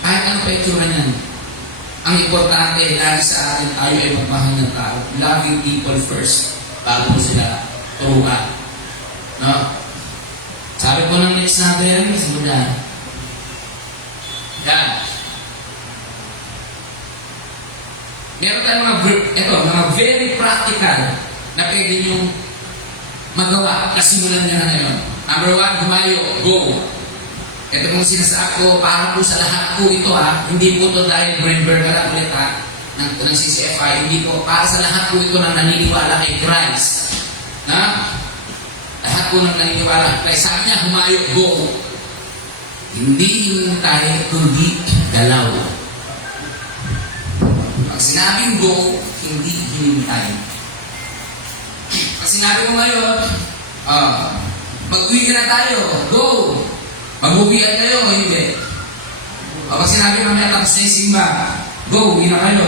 Kahit ano pa itsura niyan? Ang importante, lagi sa atin, tayo ay magmahal ng tao. Loving people first, bago mo sila turuan. No? Sabi ko ng next natin, simulan. Yan. Meron tayong mga very practical na pwede nyo magawa na simulan nyo na ngayon. Number 1, humayo, go. Ito pong sinasabi ko, para po sa lahat po ito hindi po ito dahil member ka lang ulit ng CCFI, hindi po, para sa lahat po ito na naniniwala kay Christ. Na? Lahat po ng naniniwala. Kaya sabi niya, humayo, go. Hindi hintay, kundi galaw. Pag sinabing go, hindi hinintay. Pag sinabi ko ngayon, mag-uwi ka na tayo, go! Mag-uwian kayo, hindi. Pag sinabi mamaya tapos na yung simba, go, uwi na kayo.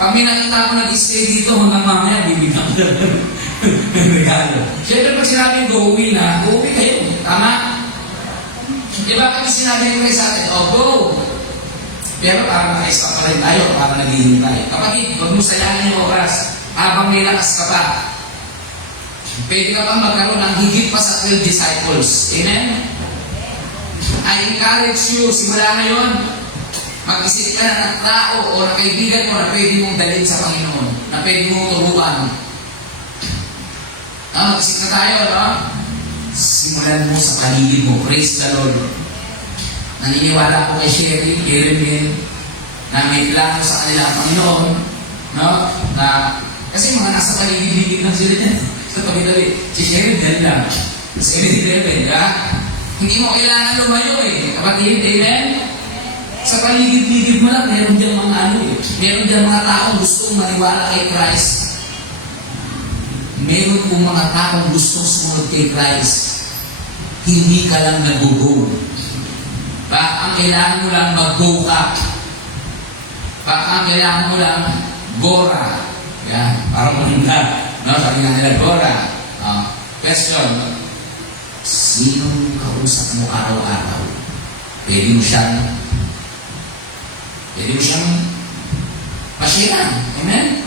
Pag may nakita ko nag-stay dito hanggang mamaya, bibigyan ko ng regalo. Siyempre pag sinabi go, uwi na, go, uwi kayo. Tama? Diba kami sinabi ko sa atin, go! Pero parang naka-stop pa rin tayo, parang naghihintay. Kapatid, huwag mo sayangin yung oras. Habang may lakas ka pa, pwede ka pang magkaroon ng higit pa sa 12 disciples. Amen? I encourage you, simula ngayon, mag-isip ka na ng tao o na kaibigan mo na pwede mong dalhin sa Panginoon, na pwede mong turuan. Mag-isip na tayo, no? Simulan mo sa paligid mo. Praise the Lord. Naniniwala ko kay Sherry, Jeremy, na may plano sa kanila ang Panginoon, no? Na, kasi mga nasa paligid-ligid lang sila dyan. Sa tabi-tabi. Si Sherry, dyan lang. Si Jeremy, hindi mo kailangan lumayo eh. Kapatid, amen? Sa paligid-ligid mo lang, meron dyan mga meron dyan mga taong gustong maniwala kay Christ. Meron pong mga taong gustong sumunod kay Christ. Hindi ka lang nag-go. Ang kailangan mo lang mag-go ka. Ang kailangan mo lang gora. Yan, parang unang no? Sabi nga nila, gora. Question. Sinong kausap mo araw-araw? Pwede mo siyang pasyalan. Amen?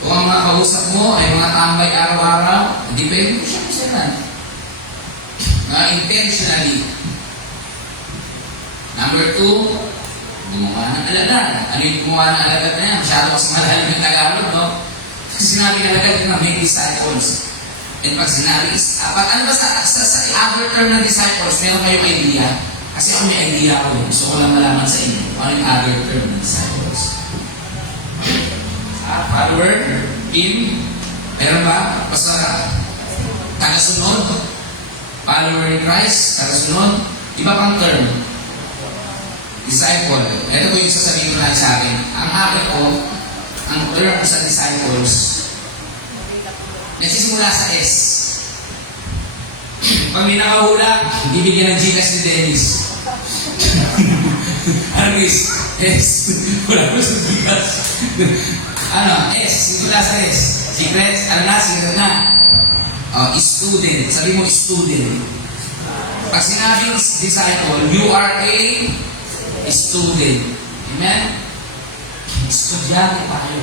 Kung ang mga kausap mo ay mga tambay araw-araw, hindi pwede mo siyang pasyalan. Intentionally. Number 2, gumawa ng alagad. Ano yung gumawa ng alagad na yan? Masyado mas malalim yung Tagalog, no? Kasi sinabi ng alagad na may disciples. And pag sinabi, ano ba sa other term ng disciples, meron kayong idea? Kasi ako may idea ko. Gusto ko lang malaman sa inyo. Ano yung other term ng disciples? Follower, in, meron ba? Basta Tagasunod. Follower in Christ, tagasunod. Iba pang term. Disciple. Ito po yung sasabihin ko lang sa akin. Ang akin po, ang term sa disciples, nagsisimula sa S. Pag may nakahula, bibigyan ng Gcash ni Dennis. Ano is? S. Wala ko sa Gcash. Ano? S. Simula sa S. Secret. Ano na? Secret na. Student. Sabi mo, student. Pag sinabing disciple, you are a student. Amen? Estudyante tayo.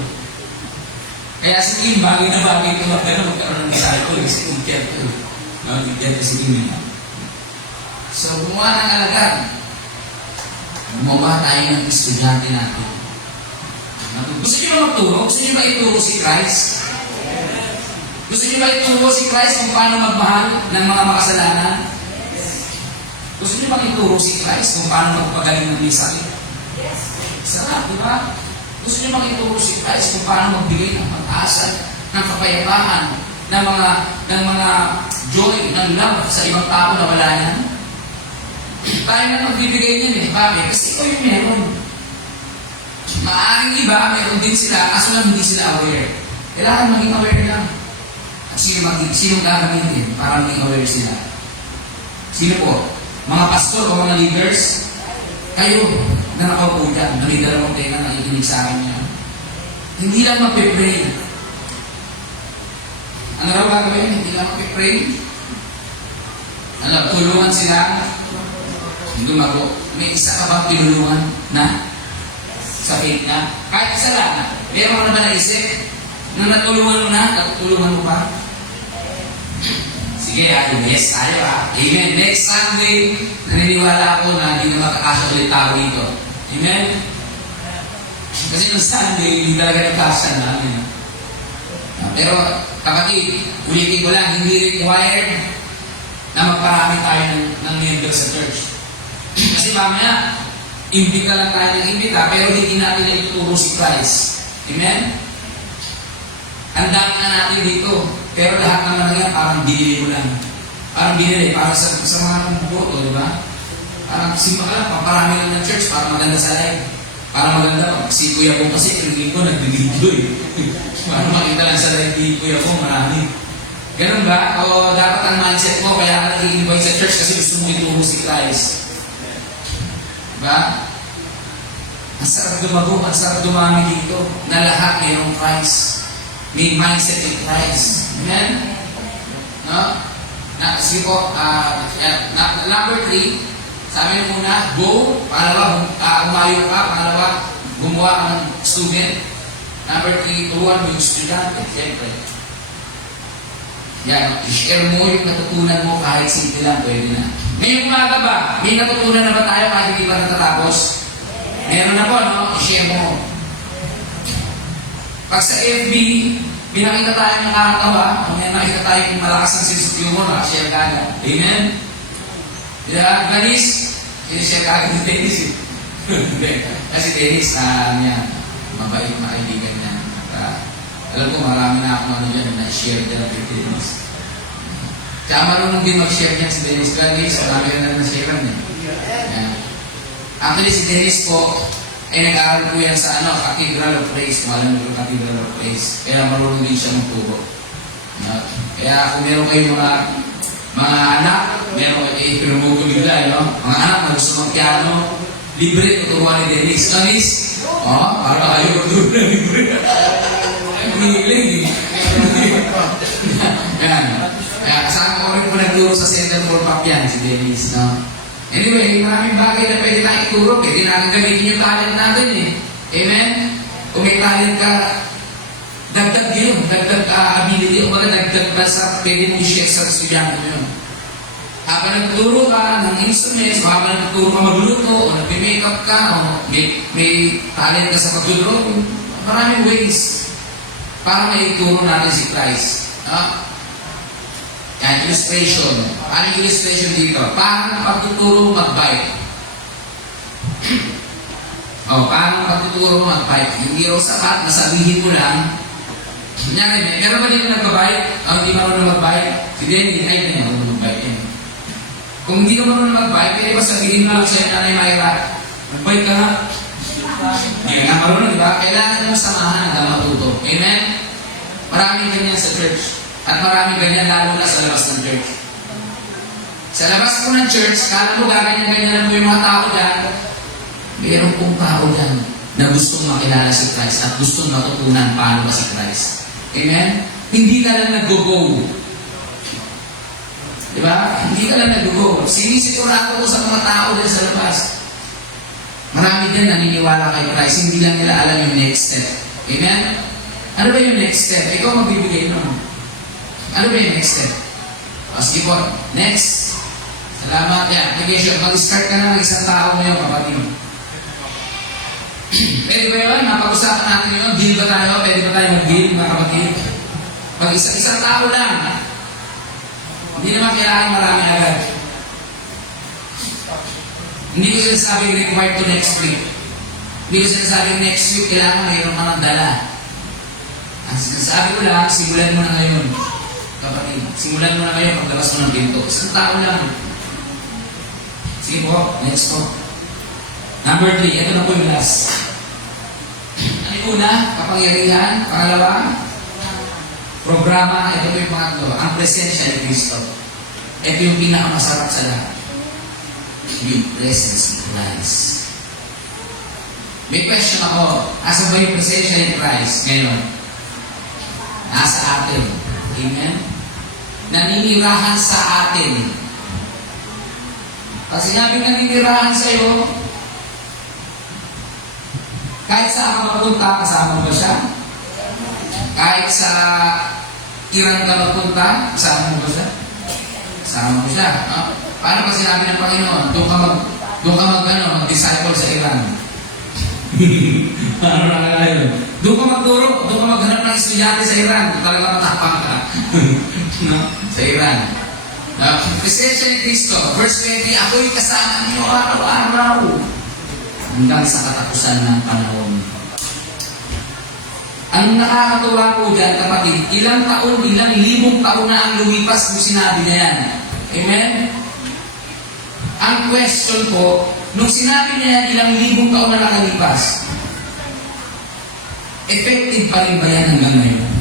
Kaya si Kim, bagay na bagay ito magkaroon ng disciple. Student ko. Bigyan si Kim. So, gumawa ng alagad. Gumawa tayo ng estudyante natin. Gusto niyo ba magturo? Gusto niyo ba ituro si Christ? Gusto niyo ba ituro si Christ kung paano magmahal ng mga makasalanan? Gusto niyo ba ituro si Christ kung paano magpagaling ng may sakit? Sarap, di ba? Gusto niyo ba ituro si Christ kung paano magbigay ng pag-asa, ng kapayapaan, ng mga joy, ng love sa ibang tao na wala yan? Tayo na magbibigay niyan eh. Bakit? Kasi ikaw yung meron. Maaring iba, meron din sila, kaso lang hindi sila aware. Kailangan maging aware lang. At sino gagamitin para maging aware sila? Sino po? Mga pastor o mga leaders? Kayo na nakaupo dyan, na may dalawang tenga na nakikinig sa akin niya. Hindi lang magpe-pray. Ano raw gagawin? Hindi lang magpe-pray. Tulungan sila. Lumago. May isa ka bang tinulungan na? Sa faith niya? Kahit isa lang. Meron ka na ba naisip? Nung natulungan mo na, natulungan mo pa? Sige, yes, ayaw ha. Amen. Next Sunday, naniniwala ako na hindi na makakasya ulit tao dito. Amen? Kasi nung Sunday, hindi talaga nagkasya namin. Pero, kapatid, ulitin ko lang, hindi required na magparami tayo ng member sa church. Kasi mamaya, imbita lang tayo ng imbita, pero hindi natin na ituturo si Christ. Amen? Ang dami na natin dito. Pero lahat naman yan, parang binili mo lang. Parang binili, para sa mga nambuboto, di ba? Parang simpa ka lang, paparami lang ng church, para maganda sa live. Para maganda, si Kuya Bong kasi, tingin ko, nag-video eh. Para makita lang sa live ni Kuya Bong, marami. Ganun ba? O dapat ang mindset mo, kaya ka nag-invite sa church kasi gusto mo ituro si Christ. Diba? Ang sarap dumago, ang sarap dumami dito, na lahat mayroong Christ. May mindset in Christ. Amen? No? Sige po, number 3, sabi na muna, go. Pangalawa, umayo ka. Pangalawa, gumawa ka ng student. Number 3, turuan mo yung estudyante. Siyempre. Yan, i-share mo yung natutunan mo kahit simple lang, pwede na. Ngayong umaga ba, may natutunan na ba tayo kahit hindi pa natatapos? Meron na po, no? I-share mo. Pag sa FB, pinakita tayo ng nakakatawa, kung may nakita tayo kung malakas ang sense of humor, nakashare ka agad. Amen? Yeah, Dennis, i-share ka agad ni Dennis eh. Kasi Dennis, mabait na kaibigan niya. Alam ko, marami na akong ano dyan na share dyan kay Dennis. Kaya marunong din mag-share niya si Dennis. Kaya Dennis, marami na na-share niya. Actually, si Dennis po, ay nag-aaral po yan sa Cathedral of Praise. Malam mo yung Cathedral of Praise. Kaya marunong din siya magturo. Kaya kung meron kayong mga anak, meron kayo pinumugo bigla, mga anak na gusto mag-piano, libre tuturuan ni Dennis. Dennis? Para kayo magturo na libre. Hiling. Kaya kasama ko rin po nagturo sa Center for Papian, si Dennis. Anyway, maraming bagay na pwede natin ituro. Pwede natin gamitin yung talent natin eh. Amen? Kung may talent ka, dagdag yun. Dagdag ability. O mga dagdag basta pwede mong i-share sa estudyante mo yun. Habang nagturo ka ng instruments, o habang nagturo ka magluto, o nag-makeup ka, o may talent ka sa pag-draw, maraming ways para may ituro natin si Christ. Yan, illustration. Ano illustration dito? Paano pagtuturo mag-bike? Paano pagtuturo mag-bike? Hindi raw sapat, masabihin mo lang Kunyari, meron ba dito nagbabike? Hindi marunong magbike? Si Denny, ay, hindi marunong magbike yan. Kung hindi ka marunong magbike, pwede ba sabihin mo lang sa'yo, Nanay Myra, magbike ka nga. Hindi ka nga marunong, di ba? Kailangan mo samahan hanggang matuto. Amen? Maraming ganyan sa church. At maraming ganyan lalo na sa labas ng church. Sa labas po ng church, kala mo gaganyan-ganyan mo yung mga tao dyan, mayroon pong tao dyan na gustong makilala si Christ at gustong matutunan paano ba si Christ. Amen? Hindi ka lang nag-go-go. Diba? Hindi ka lang nag-go-go. Sinisigurado ko sa mga tao din sa labas. Marami din naniniwala kay Christ, hindi lang nila alam yung next step. Amen? Ano ba yung next step? Ikaw magbibigay nun. Ano ba yung next step? O, sige po. Next. Salamat. Yan. Application. Mag-start ka na ng isang tao ngayon, kapatid. Pwede ba yun? Mapag-usapan natin yun. Deal ba tayo? Pwede ba tayo mag-deal, mga kapatid? Isang tao lang. Hindi naman kailangan marami agad. Hindi ko sinasabing required to next week. Hindi ko sinasabing next week kailangan mayroon ka ng dala. Ang sinasabi ko lang, simulan mo na ngayon. Kapatid, simulan mo na ngayon paglabas mo ng pinto. Isang tao lang. Sige po, next po. Number 3, ito na po yung last. Ano yung una? Kapangyarihan. Pangalawa, programa. Ito po yung pangatlo. Ang presensya ni Kristo. Ito yung pinakamasarap sa lahat. Yung presence ni Christ. May question ako. Asa ba yung presensya ni Christ ngayon? Nasa atin. Amen? Naninirahan sa atin. Pag sinabing naninirahan sa'yo, kahit saan ka mapunta, kasama mo ba siya? Kahit sa Iran ka mapunta, kasama mo ba siya? Kasama mo siya. No? Paano pa sinabi ng Panginoon? Doon ka mag-disciple sa Iran. Paano na kaya yun? Doon ka magturo, doon ka maghanap ng estudyante sa Iran. Talaga matapang ka. No? Sa Iran. Presensya ni Kristo, verse 20, ako'y kasama niyo araw-araw hanggang sa katapusan ng panahon. Ang nakakatuwa po dyan, kapatid, ilang libong taon na ang lumipas kung sinabi niya yan. Amen? Ang question po, nung sinabi niya yan, ilang libong taon na nakalipas, effective pa rin ba yan hanggang ngayon?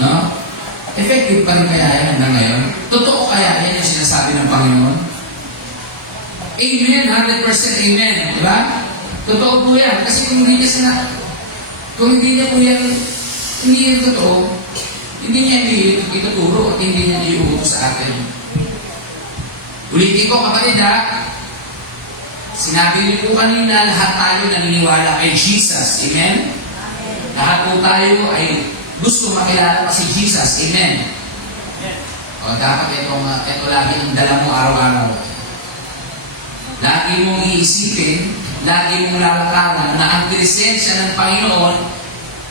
No? Effective pa rin kaya yan hanggang ngayon? Totoo kaya yan yung sinasabi ng Panginoon? Amen, 100% amen. Diba? Totoo po yan. Kasi kung hindi niya po yan, hindi yan totoo, hindi niya ituturo at hindi niya iuutos sa atin. Ulitin ko, kapatid ha, sinabi niyo po kanina, lahat tayo naniniwala kay Jesus. Amen? Lahat po tayo ay gusto makilala pa si Jesus. Amen? O, dapat ito lagi ang dala mo araw-araw. Lagi mong iisipin, lagi mong lalakaran na ang presensya ng Panginoon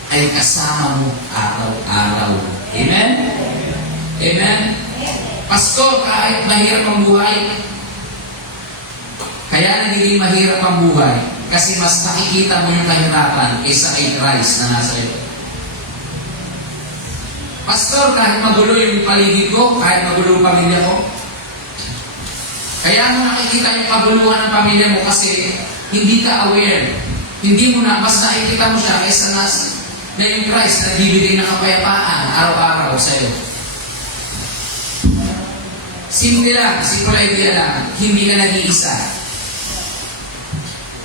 ay kasama mo araw-araw. Amen? Amen? Pastor, kahit mahirap ang buhay, kaya nagiging mahirap ang buhay kasi mas nakikita mo yung kahirapan kaysa kay Christ na nasa iyo. Pastor, kahit magulo yung paligid ko, kahit magulo yung pamilya ko, kaya mo nakikita yung kaguluhan ng pamilya mo kasi hindi ka aware. Hindi mo na, mas nakikita mo siya kaysa na yung Christ na bibigay ng kapayapaan araw-araw sa iyo. Simple idea lang, hindi ka nag-iisa.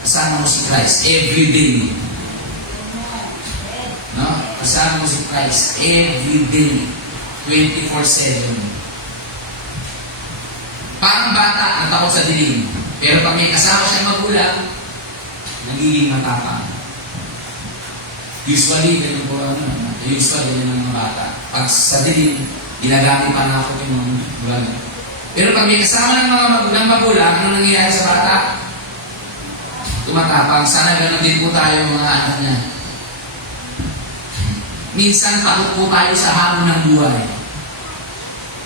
Kasama mo si Christ every day. No? Kasama mo si Christ every day, 24/7. Parang bata ang takot sa dilim. Pero pag may kasama siyang magulang, nagiging matapang. Usually, ganyan po ang mga bata. Pag sa dilim, ginagamit pa na ako yung mga magulang. Pero pag may kasama ng mga magulang, ano nangyayari sa bata? Tumatapang. Sana ganoon din po tayo mga anak niya. Minsan, takot po tayo sa hamon ng buhay.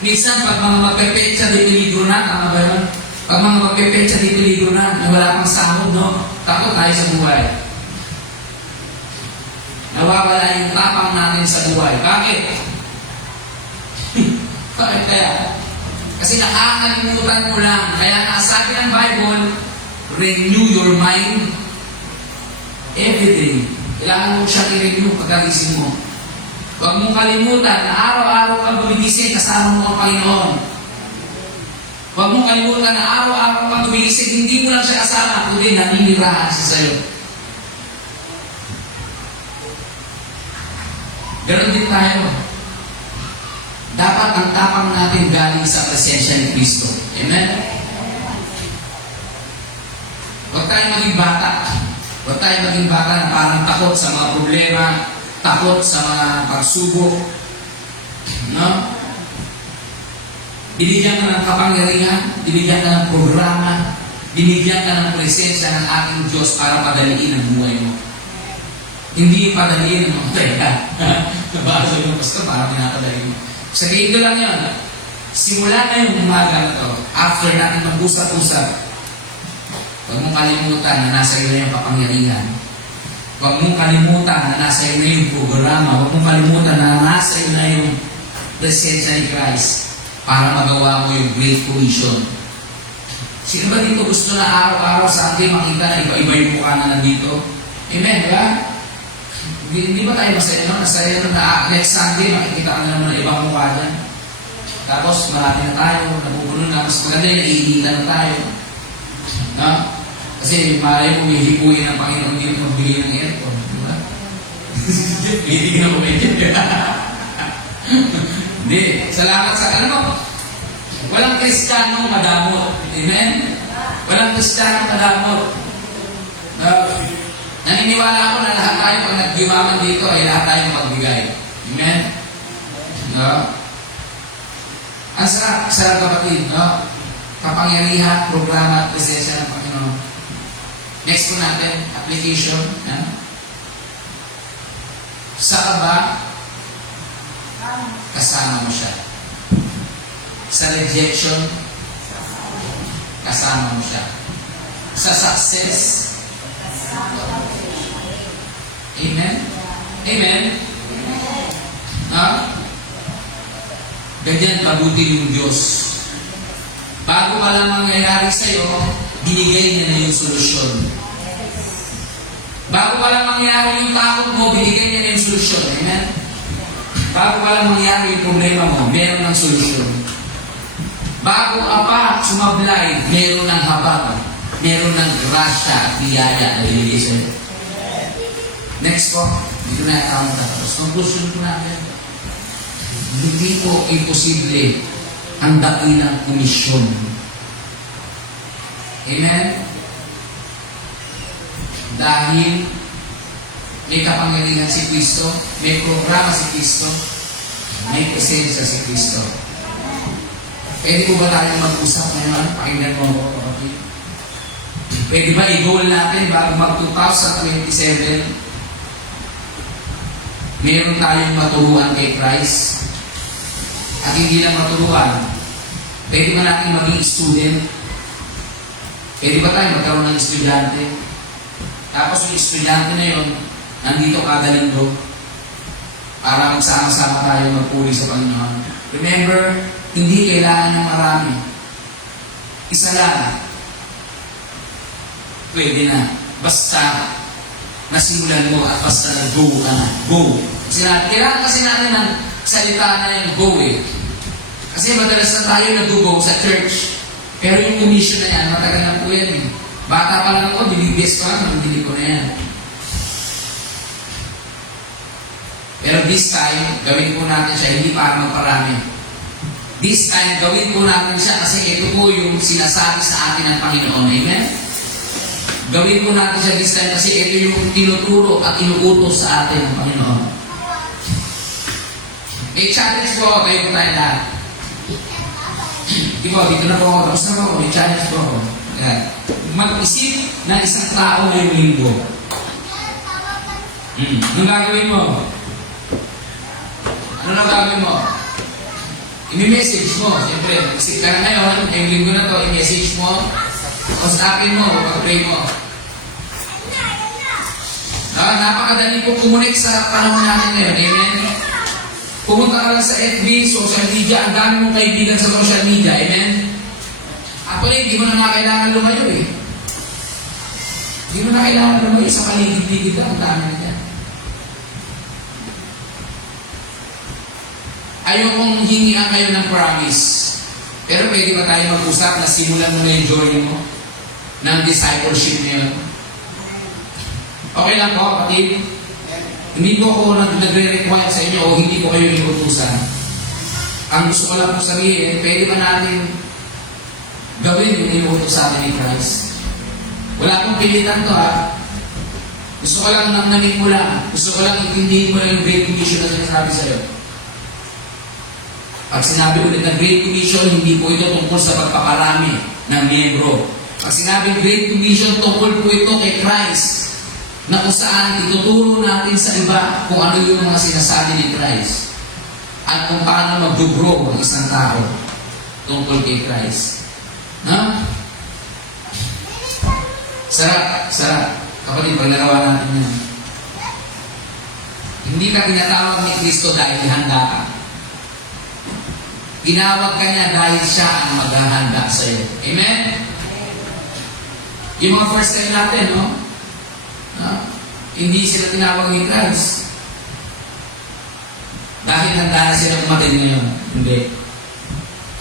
Minsan, pag mga magpepetsa di peligro na, tama ba yun? Pag mga magpepetsa di peligro na wala pang sahod, no? Takot tayo sa buhay. No? nawawala yung tapang natin sa buhay. Bakit? Bakit kaya? Kasi nakakalimutan mo lang. Kaya nga sabi ng Bible, renew your mind every day. Kailangan mo siya i-renew pagkagising mo. Huwag mong kalimutan na araw-araw kang gumigising kasama mo ang Panginoon. Huwag mong kalimutan na araw-araw kang gumigising, hindi mo lang siya kasama, kundi naninirahan siya sa'yo. Ganon din tayo. Dapat ang tapang natin galing sa presensya ni Kristo. Amen? Huwag tayo maging bata. Huwag tayo maging bata na parang takot sa mga problema, takot sa mga pagsubok. No? Binigyan ka ng kapangyarihan, binigyan ka ng programa, binigyan ka ng presensya ng ating Diyos para padaliin ang buhay mo. Hindi padaliin ang mga teka. Nabasa yung pastor, parang pinapadaliin mo. Sabihin ko lang yun. Simula ngayong umaga na to, after natin mag-usap-usap, huwag mong kalimutan na nasa iyo na yung kapangyarihan. Huwag mong kalimutan na nasa iyo na yung programa. Huwag mong kalimutan na nasa iyo na yung presensya ni Christ para magawa mo yung Great Commission. Sino ba dito gusto na araw-araw sa atin makita na iba-iba yung mukha na nandito? Amen, di ba? Hindi ba tayo masaya no? Masaya na next Sunday makikita ka na naman ng ibang mukha dyan. Tapos marami na tayo, napupuno na, mas maganda yung naiinitan na tayo. No? Kasi malay mo may hipuin ng Panginoon dito magbili ng aircon. Di ba? Hindi ka na kumedyo. Hindi. Salamat sa alam mo. Walang Kristiyano madamot. Amen? Walang Kristiyano madamot. Naniniwala ako na lahat tayo pag nagdiwaman dito ay lahat tayo magbigay. Amen? No? Ang sarap kapatid, no? Kapangyarihan, programa at presensya ng Panginoon. Next po natin, application. No? Sa kaba, kasama mo siya. Sa rejection, kasama mo siya. Sa success, Amen? Amen? Ha? Ganyan kabuti yung Diyos. Bago pa lang mangyayari sa'yo, binigay niya na yung solusyon. Bago pa lang mangyayari yung takot mo, binigay niya na yung solusyon. Amen? Bago pa lang mangyayari yung problema mo, meron ng solusyon. Bago pa sumablay, meron ng habang, meron ng grasya at biyaya na binigay sa'yo. Next po, dito na ang tapos. Conclusion po natin. Hindi po imposible ang dakilang komisyon. Amen? Dahil may kapangyarihan si Kristo, may programa si Kristo, may presensya si Kristo. Pwede po ba tayong mag-usap ngayon? Pakinggan mo ako, kapatid. Pwede ba i-goal natin bago mag-2027? Meron tayong maturuan kay Christ. At hindi lang maturuan, pwede ba natin maging student? Pwede ba tayo magkaroon ng estudyante? Tapos yung estudyante na yun, nandito kada linggo para magsama-sama tayo magpuli sa Panginoon. Remember, hindi kailangan ng marami. Isa lang. Pwede na. Basta nasimulan mo at basta nag-go ka na. Go. Kailangan kasi natin ng salita na yung go eh. Kasi madalas na tayo nag-go sa church. Pero yung commission na yan, matagal na po yan eh. Bata pa lang ako, binibigis ko lang, nabili ko na yan. Pero this time, gawin po natin siya, hindi para magparami. This time, gawin po natin siya kasi ito po yung sinasabi sa atin ng Panginoon. Amen? Gawin po natin siya this time kasi ito yung tinuturo at inuutos sa atin ng Panginoon. May challenge po ako, kayo po tayo lahat. Di ba, dito na po ako, tapos na po ako, may challenge po ako. Mag-isip na isang tao ngayong linggo. Anong gagawin mo? Ano na gagawin mo? I-message mo. Siyempre, mag-isip ka na ngayon, ngayong linggo na to, i-message mo. Tapos tapin mo, pag-pray mo. Napakadali po kumunik sa panahon natin ngayon. Amen? Pumunta ka lang sa FB, social media, ang dami mong kaibigan sa social media. Amen? Actually, hindi mo na kailangan lumayo eh. Hindi mo na kailangan lumayo sa paligid-ligid lang. Ang dami na dyan. Ayokong hingian kayo ng promise. Pero pwede ba tayo mag-usap na simulan mo na yung journey mo ng discipleship na yun? Okay lang po, kapatid. Hindi po ako nagre-require sa inyo o hindi ko kayo inutusan. Ang gusto ko lang po sabihin, pwede ba natin gawin yung inuutos sa atin ni Christ? Wala akong pilitan to ha. Gusto ko lang namnamin mo lang. Gusto ko lang itindihin mo yung Great Commission na sinasabi sa'yo. Pag sinabi ulit ng Great Commission, hindi po ito tungkol sa pagpaparami ng miyembro. Pag sinabing Great Commission, tungkol po ito kay Christ na kung saan ituturo natin sa iba kung ano yung mga sinasabi ni Christ at kung paano mag-grow ang isang tao tungkol kay Christ. No? Sarap, sarap. Kapatid, pag nagawa natin yan. Hindi ka tinatawag ni Kristo dahil handa ka. Ginawag ka niya dahil siya ang maghahanda sa iyo. Amen? Yung mga first time natin, no? Hindi sila tinawag ni Christ. Dahil handa na sila umatin ngayon. Hindi.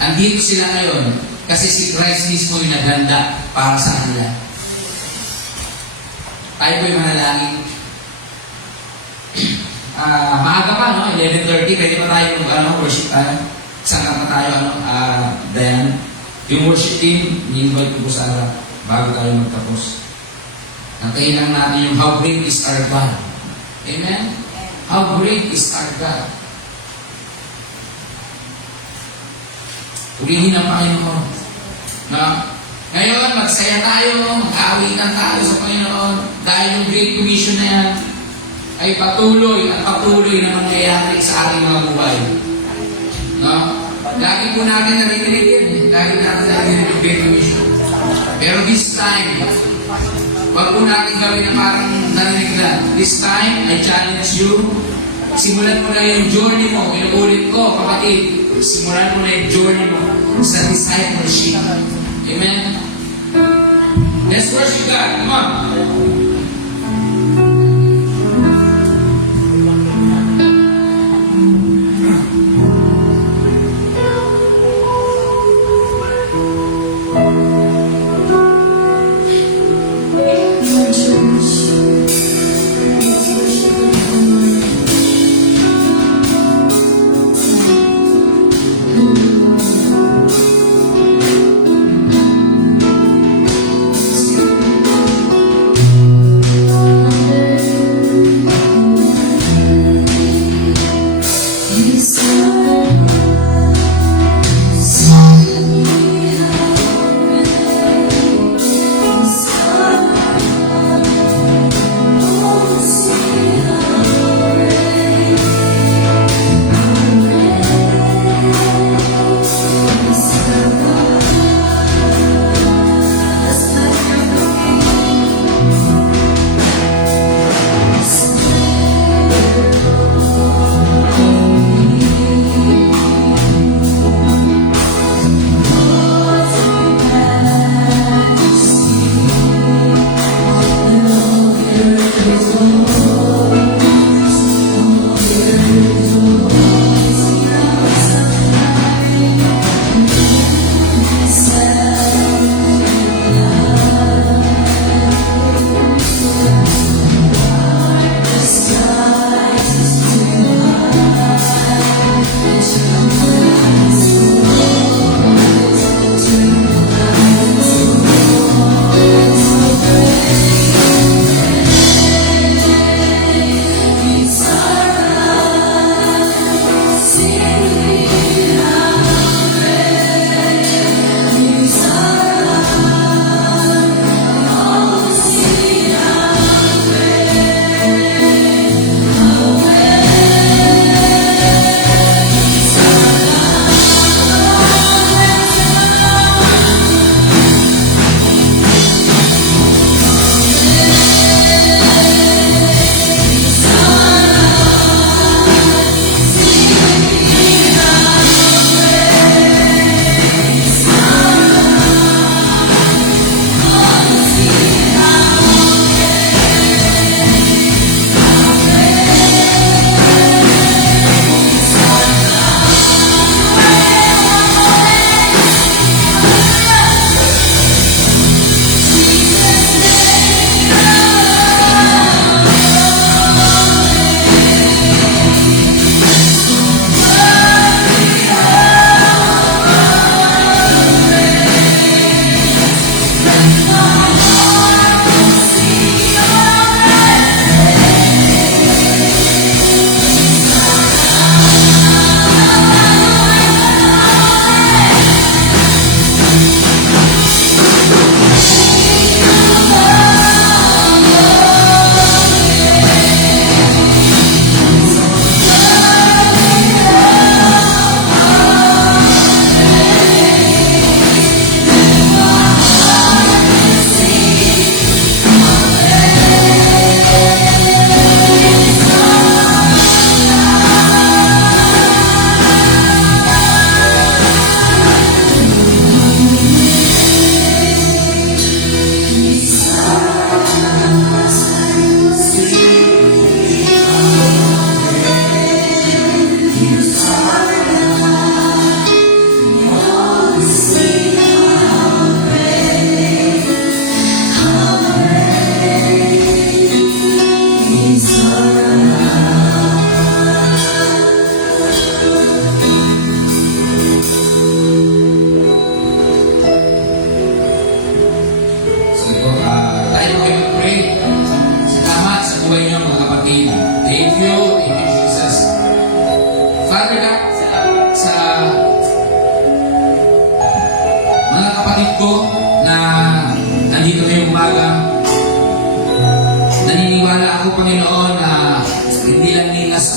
Andito sila ngayon kasi si Christ mismo yung naghanda para sa kanila. Tayo po'y manalangin. Maaga pa, no? 11:30. Pwede pa tayo worship tayo. Saan pa tayo, Diane? Yung worship team, ni-invite ko po sa harap bago tayo magtapos. Nantayin lang natin yung how great is our God. Amen? How great is our God. Purihin ang Panginoon. Ngayon, magsaya tayo, mag-awitan tayo sa Panginoon dahil yung Great Commission na yan ay patuloy at patuloy na mangyayari sa ating mga buhay. No? Lagi po natin narinig yun. Lagi natin narinig yung Great Commission. Pero this time, wag po natin gawin na parang narinig na. This time, I challenge you, simulan mo na yung journey mo. Inuulit ko, kapatid, simulan mo na yung journey mo sa discipleship. Amen? Let's worship God. Come on.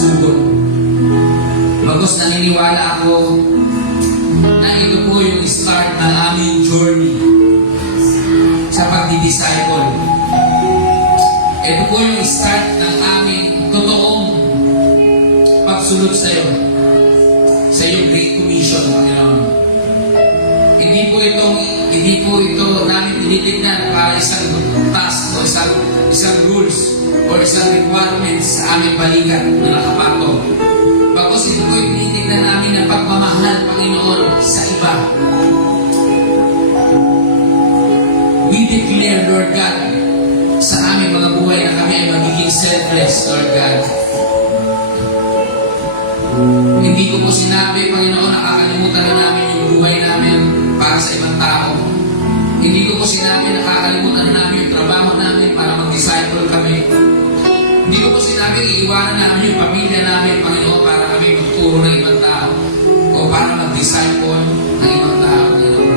pagsubok. Bagos naniniwala ako na ito po yung start ng aming journey sa pagdi-disciple. Ito po yung start ng aming totoong pagsunod sa iyo. Sa iyong Great Commission, Panginoon. Hindi po ito namin tinitignan para isang task o isang rules o isang requirements sa aming balikat na nakapatong. Bagos ito po yung tinitignan namin ng pagmamahal, Panginoon, sa iba. We declare, Lord God, sa aming mga buhay na kami ay magiging selfless, Lord God. Hindi ko po sinabi, Panginoon, nakakalimutan na namin yung buhay namin para sa ibang tao. Hindi ko po sinabi, nakakalimutan na namin yung trabaho namin para mag-disciple kami. Hindi ko po sinabi, iiwanan namin yung pamilya namin, Panginoon, para kami magturo ng ibang tao o para mag-disciple ng ibang tao, Panginoon.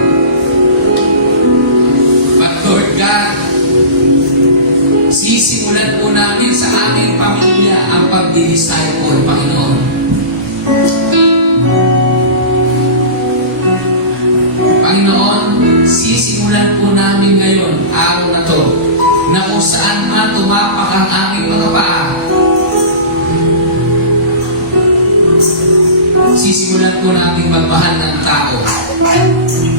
But Lord God, sisimulan po namin sa aming pamilya ang pag-disciple, Panginoon. Panginoon, sisimulan po namin ngayon, araw na to, na kung saan man tumapak ang aming mga paa, sisimulan po namin magmahal ng tao.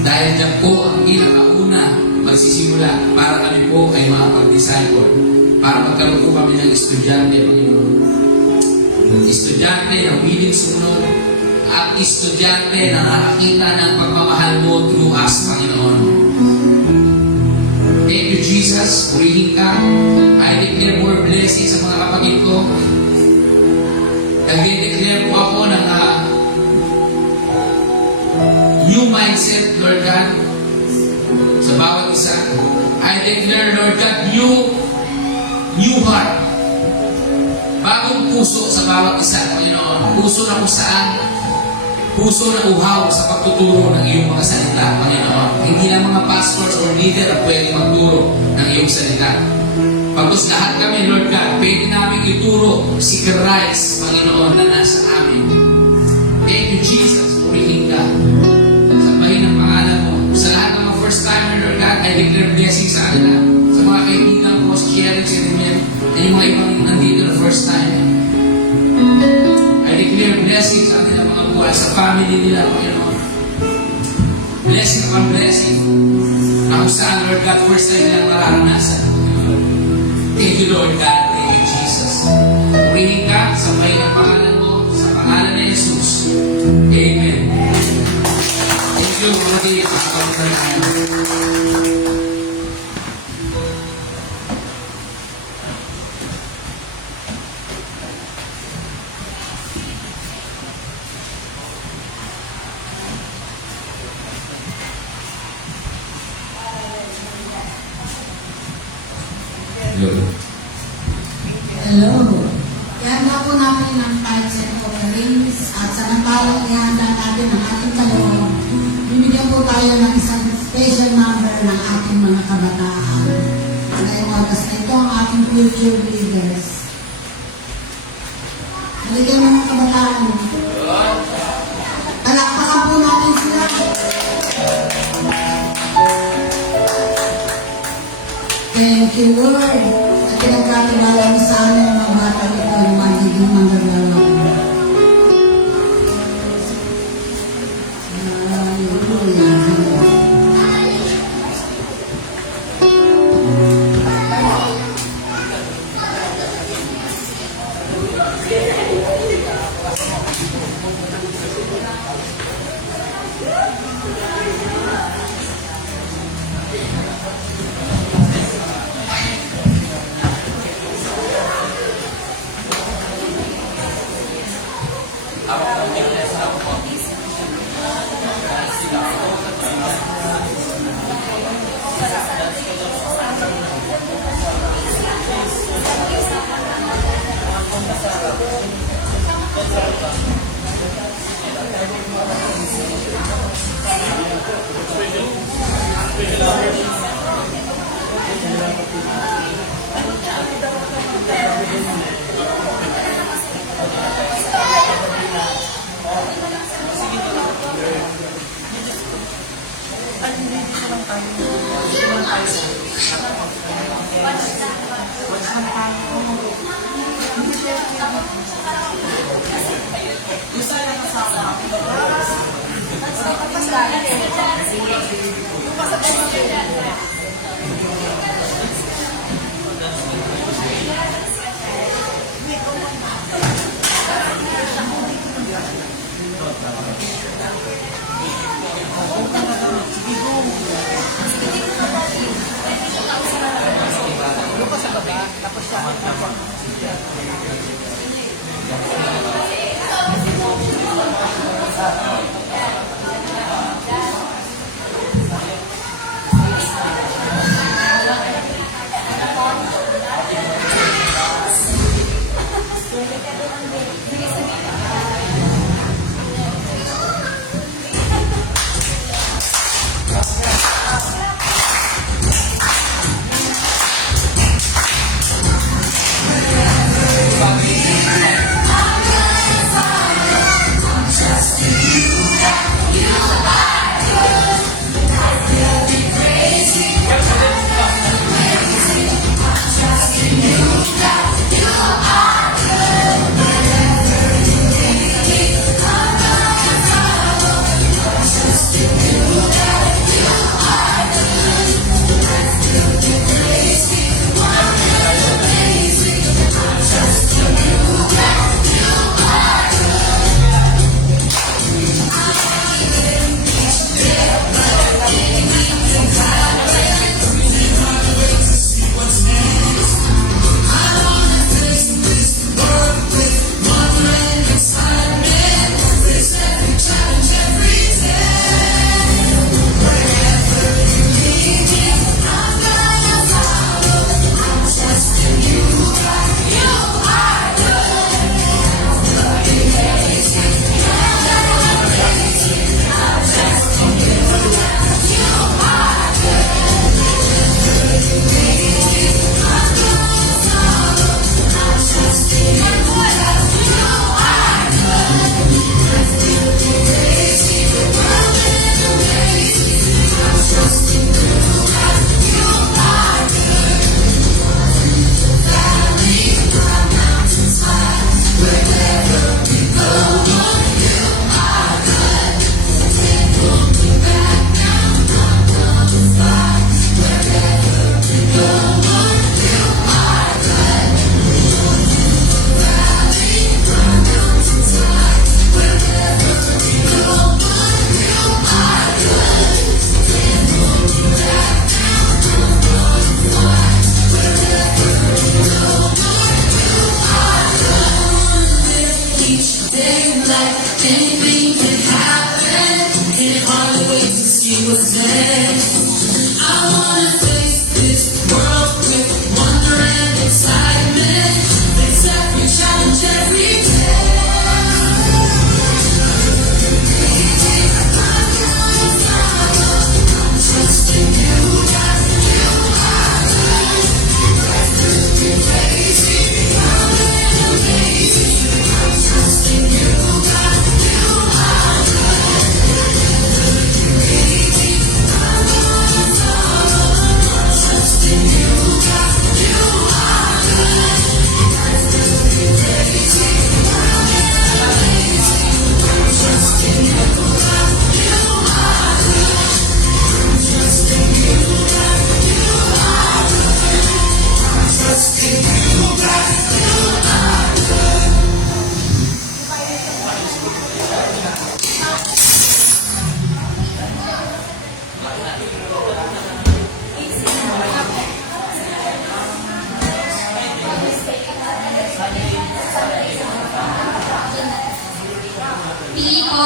Dahil dyan po ang pinakauna magsisimula para kami po ay makapag-disciple. Para magkaroon po kami ng estudyante, Panginoon. Estudyante ng willing sumunod at estudyante na nakakita ng pagmamahal mo through us, Panginoon. Thank you, Jesus. Purihin ka. I declare more blessings sa mga kapatid ko. Nag-declare po ako ng new mindset, Lord God, sa bawat isa. I declare, Lord God, new heart. Bagong puso sa bawat isa, Panginoon. Puso na kung saan, puso na uhaw sa pagtuturo ng iyong mga salita, Panginoon. Hindi lang mga pastors or leader ang pwede magturo ng iyong salita. Pagkos lahat kami, Lord God, pwede namin ituro si Christ, Panginoon, na nasa amin. Thank you, Jesus. Purihin ka. Sabahin ang pangalan mo. Sa lahat ng mga first timer, Lord God, I declare blessing sa kanila. Sa mga kaibigan ko, si Sharon, si Rimian, at yung mga ibang nandito na first time. I declare blessing sa kanilang mga buhay, sa family nila, Panginoon. Blessing upon blessing. Na kung saan, Lord God, first time nilang mararanasan. Thank you, Lord God. Thank you, Jesus. Purihin ka, sabahin ang pangalan mo, sa pangalan ni Jesus. Amen. Thank you, mga kapatid. Hello. Ihanda po natin ang tithes and offerings at samantalang ihanda natin ang ating kaloob. Bibigyan po tayo ng isang special number ng ating mga kabataan. Ngayong oras na ito ang ating future leaders. Halika mga kabataan. Palakpakan po natin sila. Thank you, Lord. At pinagkakilala mo sa amin ang mga bata ito ang magiging manggagawa. Hallelujah.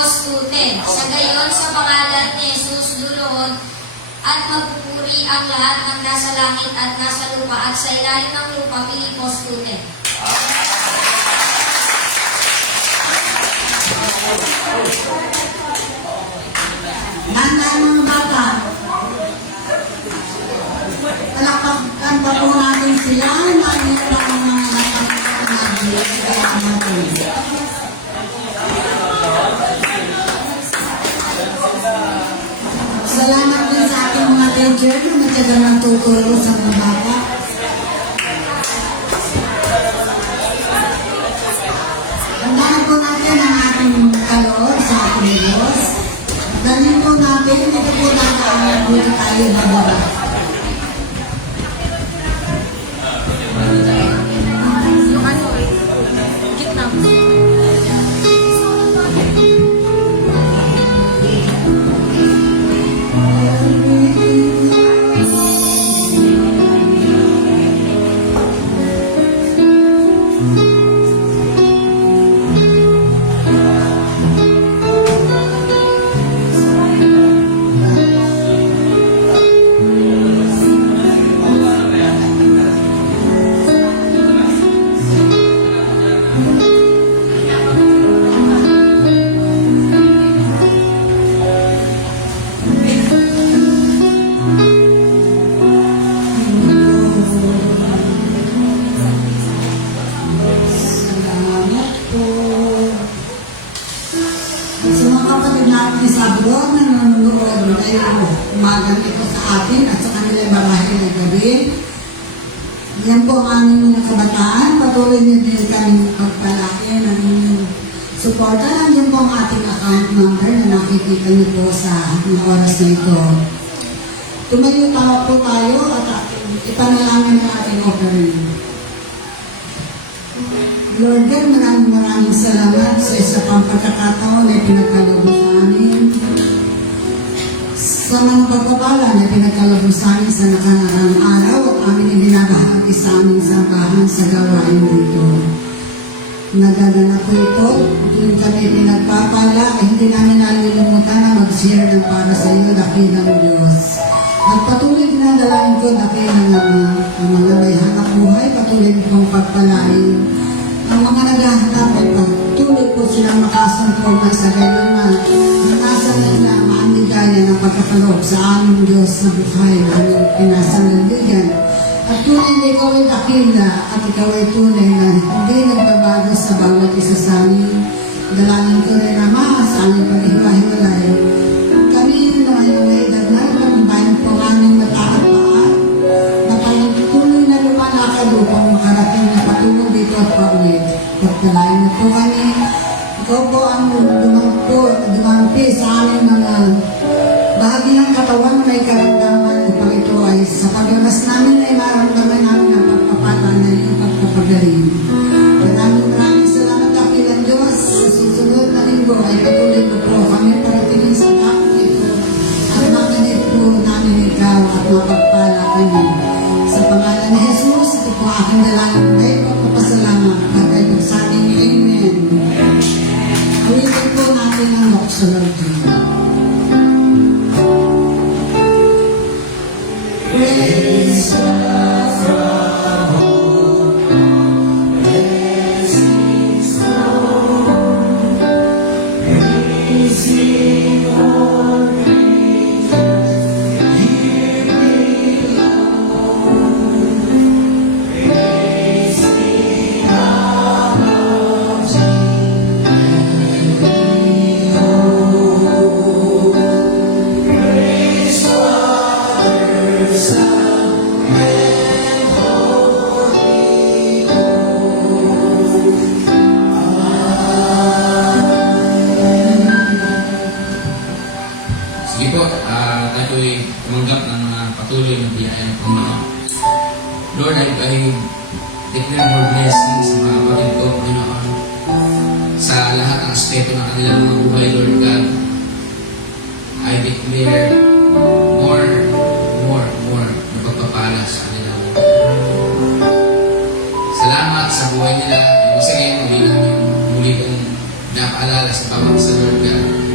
Student. Sa gayon, sa pangalan ni Jesus luluhod at magpupuri ang lahat ng nasa langit at nasa lupa at sa ilalim ng lupa, Pilipos Student. Tandaan mga bata. Palakpakan pa po natin sila. Lagi lang ang mga natapos natin. Kaya natin. Salamat din sa ating mga teacher na matyagang nagtuturo sa mga bata. Tandaan po natin ang ating kaloob sa ating Diyos. Dalhin po natin, ito po natin dito tayo bababa. Salamat po. Sa mga kapatid natin sa abroad na nanonood ngayong umagang ito sa atin at sa kanilang marahil na gabi. Yan po ang aming mga kabataan. Patuloy niyo din kami pagpalaki ng inyong suporta. Yan po ang ating account number na nakikita niyo po sa mga oras na ito. Tumayo po tayo at ipanalangin ng ating offering. Lord God, maraming salamat sa isa pang pagkakataon na pinagkaloob sa amin. Sa mga pagpapala na pinagkaloob sa amin sa nakarang araw at amin ibinabahagi sa aming sambahan sa gawain dito. Nagaganap po ito, tuwing kami pinagpapala, ay hindi namin nalilimutan na mag-share ng para sa iyo, dakilang Diyos. At patuloy dinadalain ko, dakilang ang mga may hanap buhay, patuloy kong pagpalain. Ang mga naghahanap ay patuloy po silang makasungkol sa gayon na nasa nila ang maanigaya ng pagkakaloob sa aming Diyos na buhay na aming pinasanaligan. At tunay na ikaw ay dakila at ikaw ay tunay na hindi nagbabago sa bawat isa sa amin. Dalangin ko rin naman sa aming paghiwa-hiwalay. Kami na ngayong edad na ipanubayan po aming mata at paa na patuloy na lumalakad upang makarating na patulog dito at pauwi. Pagkalain na po kami. Ikaw po ang dumampi sa aming mga bahagi ng katawan na may karamdaman upang ito ay sa paglamas namin ay maramdaman namin ang pagpapata na iyong pagpapagaling. Maraming salamat dakilang Diyos. Sa susunod na linggo ay patuloy ko po kami paratingin sa takot ito at makanit po namin ikaw at mapagpala kami. Sa pangalan ni Jesus, ito po aking dalangin ay pagpapasalamat at ay sa ating Amen. Awitin po natin ang Doxology. Praise God from whom blessings flow. Praise Him, all creatures here below. Praise Him above and below. Praise Father, Son, and Holy Ghost. Sige po, tayo'y tumanggap ng mga patuloy na biyaya ng Panginoon. Lord, I declare more blessings sa mga kapatid ko, Panginoon. Sa lahat ng aspeto ng kanilang mga buhay, Lord God. I declare more na pagpapala sa kanilang buhay. Salamat sa buhay nila. Ibig sabihin, muli kong napaalala sa bawat sa Lord God.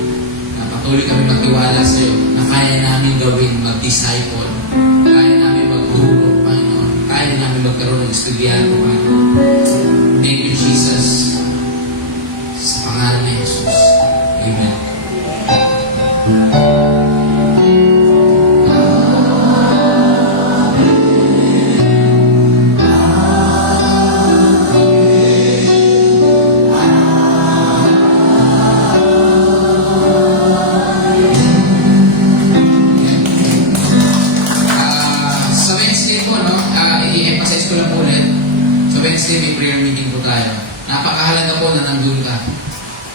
Patuloy kami magtiwala sa iyo na kaya namin gawin mag-disciple. Kaya namin magturo, Panginoon. Kaya namin magkaroon ng estudyante, Panginoon. Thank you, Jesus. Sa pangalan ni Jesus. Amen.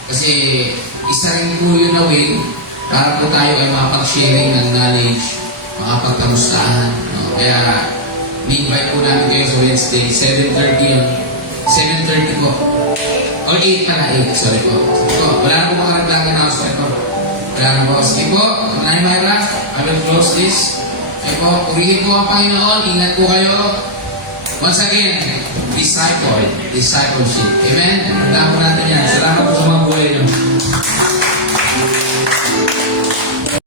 Kasi isa rin po yun na way para po tayo ay mapag-sharing ng knowledge, makapagkamustahan. No? Kaya, ni-invite po namin kayo sa Wednesday, 7:30 yun. 7:30 po. O 8 pala, 8. Sorry po. Wala na po makaragdagan announcement po. Wala na po. Sige po, Nanay Myra, I will close this. Sige po, purihin po ang Panginoon. Ingat po kayo. Once again, discipleship. Amen? Tandaan po natin yan. Salamat po sa mga buhay nyo.